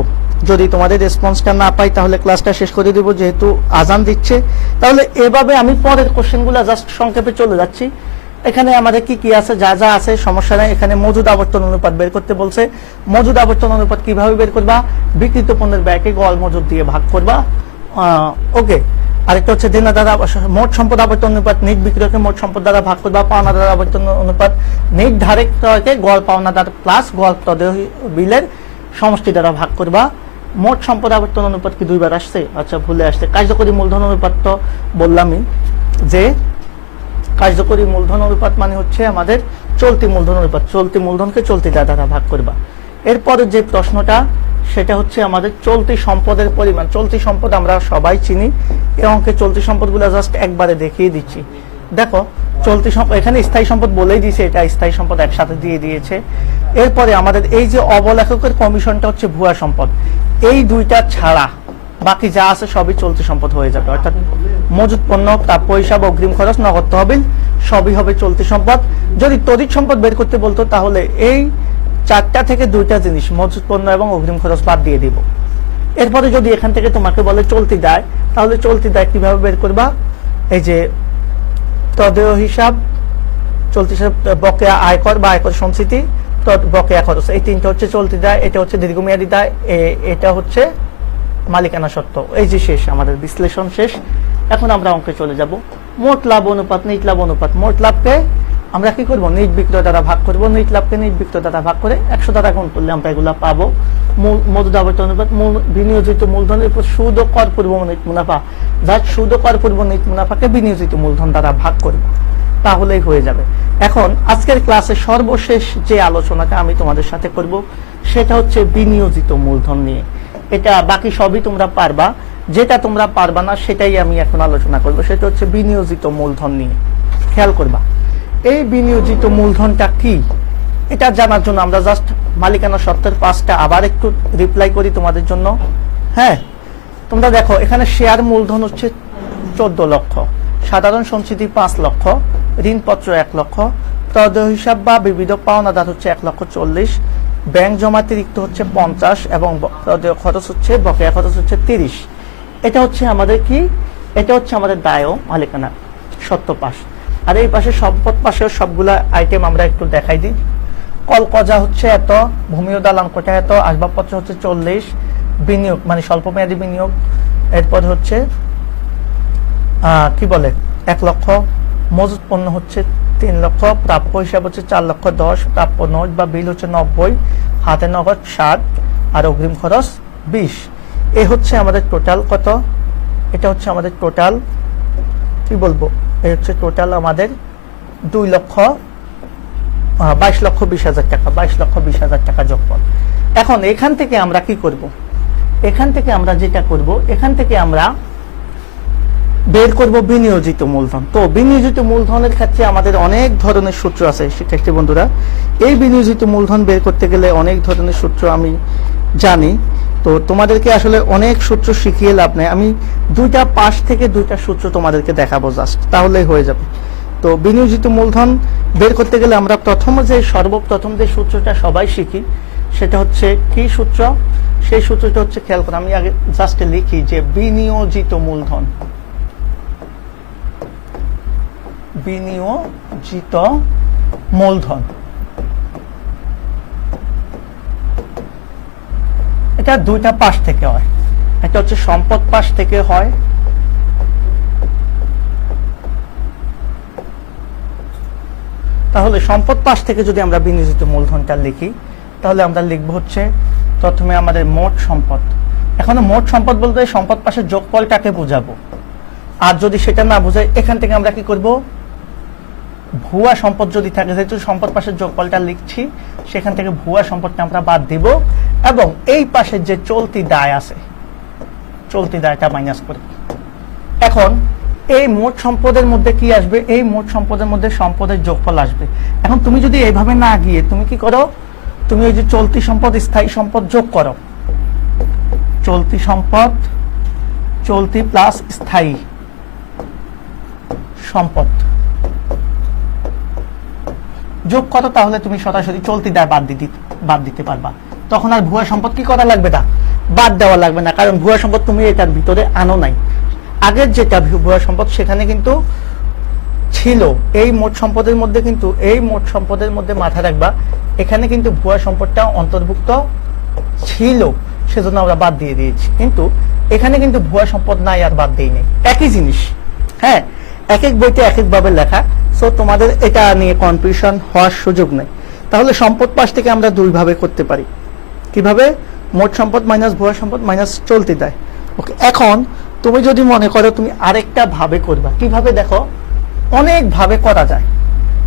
যদি তোমাদের রেসপন্সটা না পাই তাহলে ক্লাসটা শেষ করে দেব, যেহেতু আজান দিচ্ছে। তাহলে এভাবে আমি পরের কোশ্চেনগুলো জাস্ট সংক্ষেপে চলে যাচ্ছি। এখানে আমাদের কি আছে, যা যা আছে সমস্যা নাই। এখানে মজুদ আবর্তন অনুপাত বের করতে বলছে। মজুদ আবর্তন অনুপাত কিভাবে বের করবা? বিক্রিত পণ্যের ব্যয়কে গড় মজুদ দিয়ে ভাগ করবা। ওকে, আরেকটা হচ্ছে দেনা দ্বারা মোট সম্পদ আবর্তন অনুপাত নিট বিক্রয়কে মোট সম্পদ দ্বারা ভাগ করবা। পাওনা দ্বারা আবর্তন অনুপাত নিট ধারে ক্রয়কে গড় পাওনা দ্বারা প্লাস গড় তহবিলের সমষ্টি দ্বারা ভাগ করবা। মোট সম্পদ আবর্তন অনুপাত কি 2 বার আসছে? আচ্ছা, ভুলে আসছে। কার্যকরী মূলধন অনুপাত তো বললামই, যে কার্যকরী মূলধন অনুপাত মানে হচ্ছে আমাদের চলতি মূলধন অনুপাত। চলতি মূলধনকে চলতি দ্বারা ভাগ করবা। এরপরে যে প্রশ্নটা, সেটা হচ্ছে আমাদের চলতি সম্পদের পরিমাণ। চলতি সম্পদ আমরা সবাই চিনি, এই অঙ্কে চলতি সম্পদগুলো জাস্ট একবারে দেখিয়ে দিচ্ছি। দেখো, চলতি সম্পদ এখানে স্থায়ী সম্পদ বলেই দিয়েছে, এটা স্থায়ী সম্পদ একসাথে দিয়ে দিয়েছে। এরপরে আমাদের এই যে অবলেখকের কমিশনটা হচ্ছে ভুয়া সম্পদ। এই দুইটা ছাড়া বাকি যা আছে সবই চলতি সম্পদ হয়ে যাবে, অর্থাৎ মজুত পণ্য, প্রাপ্য হিসাব, অগ্রিম খরচ, নগদ তহবিল সবই হবে চলতি সম্পদ। যদি তড়িৎ সম্পদ বের করতে বলতো তাহলে এই 4টা থেকে 2টা জিনিস, মজুত পণ্য এবং অগ্রিম খরচ বাদ দিয়ে দিব। এরপরে যদি এখান থেকে তোমাকে বলে চলতি দায়, তাহলে চলতি দায় কিভাবে বের করবা? এই যে তদেয় হিসাব, চলতি হিসাব, বকেয়া আয়কর বা আয়কর সঞ্চিতি, বকেয়া খরচ, এই 3টা হচ্ছে চলতি দায়। এটা হচ্ছে দীর্ঘমেয়াদী দায়, এটা হচ্ছে মালিকানা সত্ত্ব। এই যে শেষ, আমাদের বিশ্লেষণ শেষ। এখন আমরা অঙ্কে চলে যাব। মোট লাভ অনুপাত, নিট লাভ অনুপাত। মোট লাভকে আমরা কি করব? নিট বিক্রয় দ্বারা ভাগ করব। নিট লাভকে নিট বিক্রয় দ্বারা ভাগ করে 100 দ্বারা গুণ করলে আমরা এগুলা পাবো। মজুদ আবর্তন অনুপাত, বিনিয়োজিত মূলধনের উপর সুদ ও কর পূর্ব নিট মুনাফা, যা সুদ ও কর পূর্ব নিট মুনাফাকে বিনিয়োজিত মূলধন দ্বারা ভাগ করব, তাহলেই হয়ে যাবে। এখন আজকের ক্লাসে সর্বশেষ যে আলোচনাটা আমি তোমাদের সাথে করব, সেটা হচ্ছে বিনিয়োজিত মূলধন নিয়ে। এটা বাকি সবই তোমরা পারবা, যেটা তোমরা পারবা না সেটাই আমি এখন আলোচনা করব, সেটা হচ্ছে বিনিয়োজিত মূলধন নিয়ে। খেয়াল করবা, এই বিনিয়োজিত মূলধনটা কি, এটা জানার জন্য আমরা জাস্ট মালিকানা সত্ত্বের 5টা আবার একটু রিপ্লাই করি তোমাদের জন্য। তোমরা দেখো, এখানে শেয়ার মূলধন হচ্ছে 14 লক্ষ, সাধারণ সঞ্চিতি 5 লক্ষ, ঋণপত্র 1 লক্ষ, তদেয় হিসাব বা বিবিধ পাওনাদার হচ্ছে 1,40,00,000, ব্যাংক জমাতিরিক্ত হচ্ছে 50 এবং তদেয় খরচ হচ্ছে, বকেয়া খরচ হচ্ছে 30। এটা হচ্ছে আমাদের কি? এটা হচ্ছে আমাদের দায় ও মালিকানা সত্ত্ব পাশ। আর এই পাশে সম্পদ পাশের সবগুলা আইটেম আমরা একটু দেখাই দিই। কলকজা হচ্ছে এত, ভূমি ও দালান কোঠা এত, আসবাবপত্র হচ্ছে 40, বিনিয়োগ মানে স্বল্প মেয়াদী বিনিয়োগ, এরপর হচ্ছে কি বলে 1 লক্ষ, মজুত পণ্য হচ্ছে 3 লক্ষ, প্রাপ্য হিসাব হচ্ছে 4,10,00,000, প্রাপ্য নোট বা বিল হচ্ছে 90, হাতে নগদ 60 আর অগ্রিম খরচ 20। এই হচ্ছে আমাদের টোটাল কত? এটা হচ্ছে আমাদের টোটাল কি বলবো, এই হচ্ছে টোটাল আমাদের 22,20,000 টাকা, 22,20,000 টাকা যোগফল। এখন এখান থেকে আমরা কি করব? এখান থেকে আমরা যেটা করব, এখান থেকে আমরা বের করব বিনিয়োজিত মূলধন। তো বিনিয়োজিত মূলধনের ক্ষেত্রে আমাদের অনেক ধরনের সূত্র আছে শিক্ষার্থী বন্ধুরা। এই বিনিয়োজিত মূলধন বের করতে গেলে অনেক ধরনের সূত্র আমি জানি, তো তোমাদেরকে আসলে অনেক সূত্র শিখিয়ে লাভ নেই। আমি 2টা পাশ থেকে 2টা সূত্র তোমাদেরকে দেখাবো জাস্ট, তাহলেই হয়ে যাবে। তো বিনিয়োজিত মূলধন বের করতে গেলে আমরা সর্বপ্রথম যে সূত্রটা সবাই শিখি, সেটা হচ্ছে কি সূত্র? সেই সূত্রটা হচ্ছে, খেয়াল করো, আমি আগে জাস্ট লিখি যে বিনিয়োজিত মূলধন, বিনিয়োজিত মূলধন, এটা 2টা পাশ থেকে হয়। এটা হচ্ছে সম্পদ পাশ থেকে হয়, তাহলে সম্পদ পাশ থেকে যদি আমরা বিনিয়োজিত মূলধনটা লিখি, তাহলে আমরা লিখবো হচ্ছে প্রথমে আমাদের মোট সম্পদ। এখনো মোট সম্পদ বলতে সম্পদ পাশের যোগফলটাকে বোঝাবো, আর যদি সেটা না বোঝায় এখান থেকে আমরা কি করব, ভুয়া সম্পদ যদি থাকে, যেহেতু সম্পদ পাশের যোগফলটা লিখছি, সেখান থেকে ভুয়া সম্পদটা আমরা বাদ দিব এবং এই পাশের যে চলতি দায় আছে, চলতি দায়টা মাইনাস করব। এখন এই মোট সম্পদের মধ্যে কি আসবে, এই মোট সম্পদের মধ্যে সম্পদের যোগফল আসবে। এখন তুমি যদি এইভাবে না গিয়ে তুমি কি করো, তুমি ওই যে চলতি সম্পদ স্থায়ী সম্পদ যোগ করো, চলতি সম্পদ, চলতি প্লাস স্থায়ী সম্পদ যোগ করো, তাহলে তুমি সরাসরি চলতি দায় বাদ দিতে পারবা। তখন আর ভুয়া সম্পদ কি করা লাগবে না, বাদ দেওয়া লাগবে না, কারণ ভুয়া সম্পদ তুমি এটার ভিতরে আনো নাই। আগের যেটা ভুয়া সম্পদ সেখানে কিন্তু ছিল, এই মোট সম্পদের মধ্যে কিন্তু, এই মোট সম্পদের মধ্যে মাথায় রাখবা এখানে কিন্তু ভুয়া সম্পদটা অন্তর্ভুক্ত ছিল, সেজন্য আমরা বাদ দিয়ে দিয়েছি। কিন্তু এখানে কিন্তু ভুয়া সম্পদ নাই আর বাদ দেই নেই, একই জিনিস। হ্যাঁ, এক এক বইতে এক এক ভাবে লেখা, সো তোমাদের এটা নিয়ে কনফিউশন হওয়ার সুযোগ নেই। তাহলে সম্পদ পাশ থেকে আমরা দুই ভাবে করতে পারি। কিভাবে? মোট সম্পদ মাইনাস ভুয়া সম্পদ মাইনাস চলতি দায়। ওকে, এখন তুমি যদি মনে করো তুমি আরেকটা ভাবে করবা, কিভাবে দেখো, অনেক ভাবে করা যায়।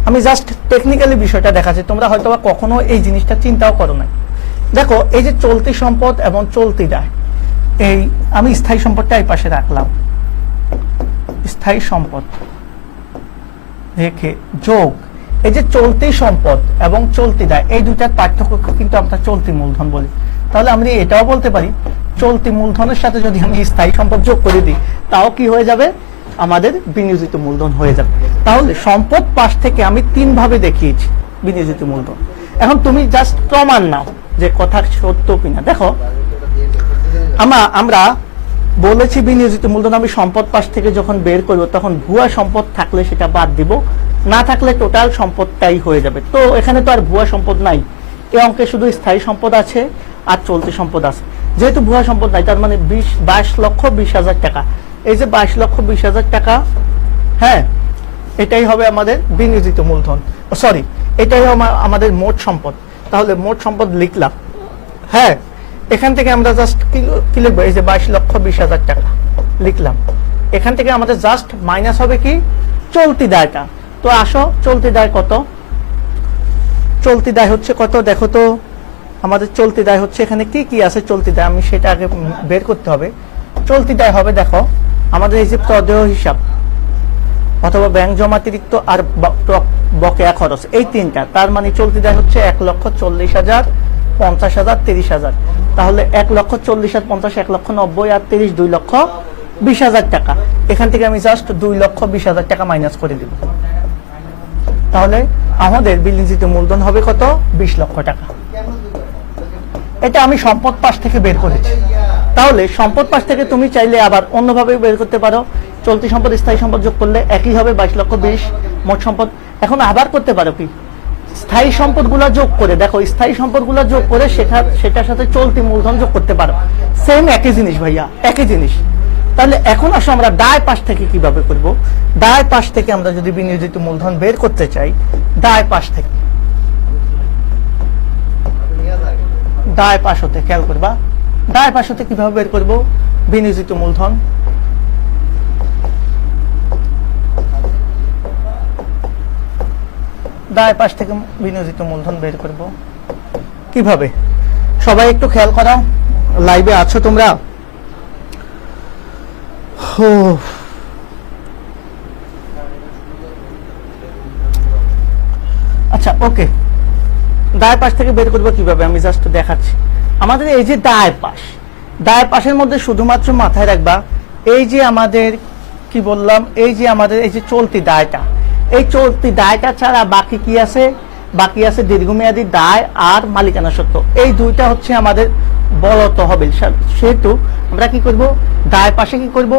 আমি জাস্ট টেকনিক্যালি বিষয়টা দেখাচ্ছি, তোমরা হয়তো বা কখনো এই জিনিসটা চিন্তাও করো না। দেখো, এই যে চলতি সম্পদ এবং চলতি দায়, এই আমি স্থায়ী সম্পদটা এই পাশে রাখলাম, স্থায়ী সম্পদ রেখে যোগ এই যে চলতি সম্পদ এবং চলতি দায়, এই দুটার পার্থক্য কিন্তু আমরা চলতি মূলধন বলি। তাহলে আমি এটাও বলতে পারি চলতি মূলধনের সাথে যদি আমি স্থায়ী সম্পদ যোগ করে দিই, তাও কি হয়ে যাবে, আমাদের বিনিয়োজিত মূলধন হয়ে যাবে। তাহলে সম্পদ পাশ থেকে আমি তিন ভাবে দেখিয়েছি বিনিয়োজিত মূলধন। এখন তুমি জাস্ট প্রমাণ নাও যে কথা সত্য কিনা। দেখো, আমরা বলেছি বিনিয়োজিত মূলধন আমি সম্পদ পাশ থেকে যখন বের করব, তখন ভুয়া সম্পদ থাকলে সেটা বাদ দিব, না থাকলে টোটাল সম্পদটাই হয়ে যাবে। তো এখানে তো আর ভুয়া সম্পদ নাই, এই অঙ্কে শুধু স্থায়ী সম্পদ আছে আর চলতি সম্পদ আছে। যেহেতু ভুয়া সম্পদ নাই, তার মানে 22,20,000 টাকা, এই যে 22,20,000 টাকা, হ্যাঁ, এটাই হবে আমাদের বিনিয়োজিত মূলধন, সরি, এটাই আমাদের মোট সম্পদ। তাহলে মোট সম্পদ লিখলাম। হ্যাঁ, এখান থেকে আমরা জাস্ট কি লিখবো, এই যে 22,20,000 টাকা লিখলাম। এখান থেকে আমাদের জাস্ট মাইনাস হবে কি, চলতি দায়টা। তো আসো, চলতি দায় কত, চলতি দায় হচ্ছে কত, দেখো তো আমাদের চলতি দায় হচ্ছে, এখানে কি কি আছে চলতি দায়, আমি সেটা আগে বের করতে হবে। চলতি দায় হবে, দেখো আমাদের এই যে প্রদেয় হিসাব অথবা ব্যাংক জমাতিরিক্ত আর বকেয়া খরচ, এই তিনটা, তার মানে চলতি দায় হচ্ছে 1,40,000, 50,000, 30,000। তাহলে 1,40,000, 50, 1,90,000 আর 30, 2,20,000 টাকা। এখান থেকে আমি জাস্ট 2,20,000 টাকা মাইনাস করে দিব। তাহলে আমাদের বিনিয়োজিত মূলধন হবে কত, 20 লক্ষ টাকা। এটা আমি সম্পদ পাশ থেকে বের করেছি। তাহলে সম্পদ পাশ থেকে তুমি চাইলে আবার অন্যভাবে বের করতে পারো, চলতি সম্পদ স্থায়ী সম্পদ যোগ করলে একই হবে 22,20,000 মোট সম্পদ। এখন আবার করতে পারো কি, স্থায়ী সম্পদগুলো যোগ করে, দেখো স্থায়ী সম্পদগুলো যোগ করে সেটার সাথে চলতি মূলধন যোগ করতে পারো, সেম একই জিনিস ভাইয়া, একই জিনিস। তাহলে এখন আসো আমরা দায় পাশ থেকে কিভাবে করব। দায় পাশ থেকে আমরা যদি বিনিয়োজিত মূলধন বের করতে চাই, দায় পাশ থেকে, দায় পাশ হতে খেয়াল করবা, দায় পাশ হতে কিভাবে বের করব বিনিয়োজিত মূলধন। দায় পাশ থেকে বিনিয়োজিত মূলধন বের করব কিভাবে, সবাই একটু খেয়াল করো, লাইভে আছো তোমরা? আচ্ছা, ওকে, দায় পাশ থেকে বের করবো কিভাবে আমি জাস্ট দেখাচ্ছি। আমাদের এই যে দায় পাশ, দায় পাশের মধ্যে শুধুমাত্র মাথায় রাখবা এই যে আমাদের কি বললাম, এই যে আমাদের এই যে চলতি দায়টা, এই চলতি দায়টা ছাড়া বাকি কি আছে, বাকি আছে দীর্ঘমেয়াদী দায় আর মালিকানা সত্ত্ব। এই দুইটা হচ্ছে আমাদের বড় তহবিল। সেহেতু আমরা কি করব, দায় পাশে কি করব,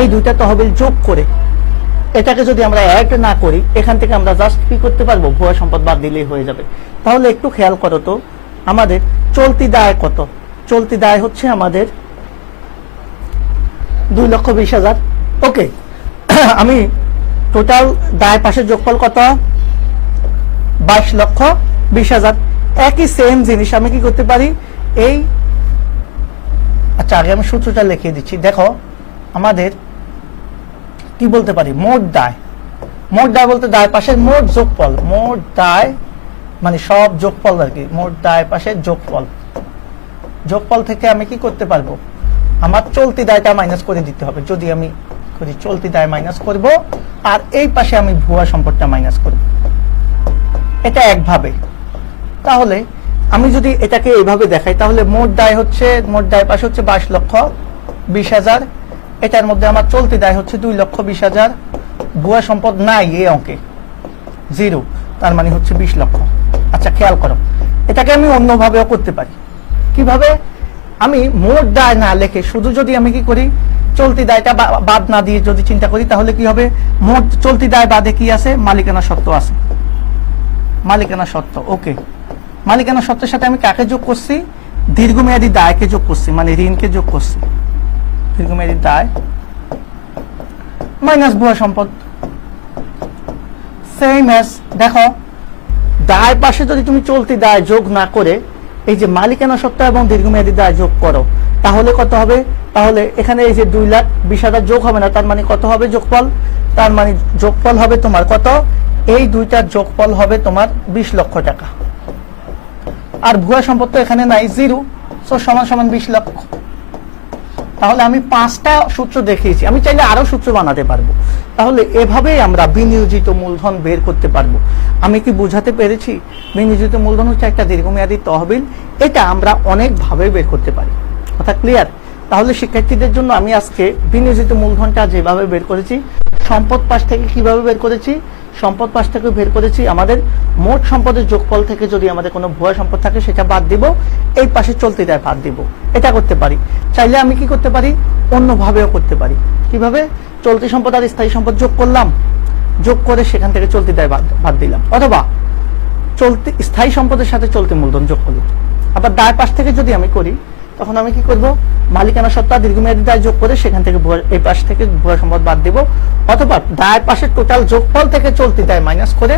এই দুইটা তহবিল যোগ করে এটাকে যদি আমরা অ্যাড না করি, এখান থেকে আমরা জাস্ট কি করতে পারবো, ভুয়া সম্পদ বাদ দিলেই হয়ে যাবে। তাহলে একটু খেয়াল করো তো, আমাদের চলতি দায় কত, চলতি দায় হচ্ছে আমাদের 2,20,000। ওকে, আমি টোটাল দায় পাশের যোগফল কত, 22,20,000। একই সেম জিনিস আমি কি করতে পারি, এই আচ্ছা আগে আমি সূত্রটা লিখিয়ে দিচ্ছি। দেখো আমাদের কি বলতে পারি, মোট দায়। মোট দায় বলতে দায় পাশের মোট যোগফল, মোট দায় মানে সব যোগফল আর কি, মোট দায় পাশের যোগফল। যোগফল থেকে আমি কি করতে পারবো, আমার চলতি দায়টা মাইনাস করে দিতে হবে। যদি আমি করি চলতি দায় মাইনাস করব, আর এই পাশে আমি ভুয়া সম্পদটা মাইনাস করব, এটা একভাবে। তাহলে আমি যদি এটাকে এইভাবে দেখাই, তাহলে মোট দায় হচ্ছে, মোট দায় পাশে হচ্ছে 22,20,000, এটার মধ্যে আমার চলতি দায় হচ্ছে 2,20,000, ভুয়া সম্পদ নাই এই অঙ্কে, 0, তার মানে হচ্ছে 20 লক্ষ। আচ্ছা খেয়াল করো, এটাকে আমি অন্যভাবেও করতে পারি। কিভাবে, আমি মোট দায় না লিখে শুধু যদি আমি কি করি, চলতি দায়টা বাদ না দিয়ে যদি চিন্তা করি, তাহলে কি হবে, মোট চলতি দায় বাদে কি আছে, মালিকানা সত্ত্ব আছে। মালিকানা সত্ত্ব, ওকে, মালিকানা সত্ত্বের সাথে আমি কাকে যোগ করছি, দীর্ঘমেয়াদী দায়কে যোগ করছি, মানে ঋণকে যোগ করছি। দীর্ঘমেয়াদী দায় মাইনাস ভুয়া সম্পদ, সেম এস। দেখো দায় পাশে যদি তুমি চলতি দায় যোগ না করে এই যে মালিকানা সত্ত্ব এবং দীর্ঘমেয়াদী দায় যোগ করো, তাহলে কত হবে, তাহলে এখানে এই যে 2,20,000 যোগ হবে না, তার মানে কত হবে যোগফল, তার মানে যোগফল হবে তোমার কত, এই দুইটার যোগফল হবে তোমার 20 লক্ষ টাকা। আর ভুয়া সম্পদ তো এখানে নাই, 0, সো সমান সমান 20 লক্ষ। তাহলে আমি 5টা সূত্র দেখিয়েছি, আমি চাইলে আরো সূত্র বানাতে পারবো। তাহলে এভাবেই আমরা বিনিয়োজিত মূলধন বের করতে পারবো। আমি কি বুঝাতে পেরেছি, বিনিয়োজিত মূলধন হচ্ছে একটা দীর্ঘমেয়াদী তহবিল, এটা আমরা অনেক ভাবে বের করতে পারি। কথা ক্লিয়ার? তাহলে শিক্ষার্থীদের জন্য আমি আজকে বিনিয়োজিত মূলধনটা যেভাবে বের করেছি, সম্পদ পাশ থেকে কিভাবে বের করেছি, সম্পদ পাশ থেকে বের করেছি আমাদের মোট সম্পদের যোগফল থেকে যদি আমাদের কোনো ভুয়া সম্পদ থাকে সেটা বাদ দিব, এই পাশে চলতি দায় বাদ দিব। এটা করতে পারি। চাইলে আমি কি করতে পারি, অন্যভাবেও করতে পারি। কিভাবে, চলতি সম্পদ আর স্থায়ী সম্পদ যোগ করলাম, যোগ করে সেখান থেকে চলতি দায় বাদ দিলাম, অথবা চলতি স্থায়ী সম্পদের সাথে চলতি মূলধন যোগ করলাম। আবার দায় পাশ থেকে যদি আমি করি, তখন আমি কি করব, মালিকানা সত্ত্ব দীর্ঘমেয়াদী দায় যোগ করে সেখান থেকে এই পাশ থেকে ভুয়া সম্পদ বাদ দিব, অথবা দায় পাশের টোটাল যোগফল থেকে চলতি দায় মাইনাস করে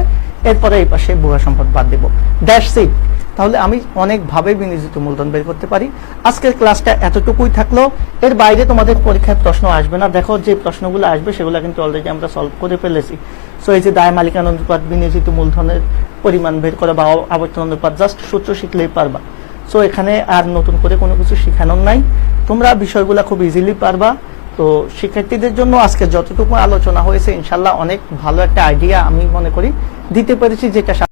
এরপরে এই পাশে ভুয়া সম্পদ বাদ দিব। That's it. তাহলে আমি অনেকভাবে বিনিয়োজিত মূলধন বের করতে পারি। আজকের ক্লাসটা এতটুকুই থাকলো, এর বাইরে তোমাদের পরীক্ষায় প্রশ্ন আসবে না। দেখো যে প্রশ্নগুলো আসবে সেগুলো কিন্তু অলরেডি আমরা সলভ করে ফেলেছি। সো এই যে দায় মালিকানা অনুপাত, বিনিয়োজিত মূলধনের পরিমাণ বের করা বা আবর্তন অনুপাত, জাস্ট সূত্র শিখলেই পারবা। সো এখানে আর নতুন করে কোনো কিছু শেখানোর নাই, তোমরা বিষয়গুলো খুব ইজিলি পারবা। তো শিক্ষার্থীদের জন্য আজকে যতটুকু আলোচনা হয়েছে ইনশাল্লাহ অনেক ভালো একটা আইডিয়া আমি মনে করি দিতে পেরেছি, যেটা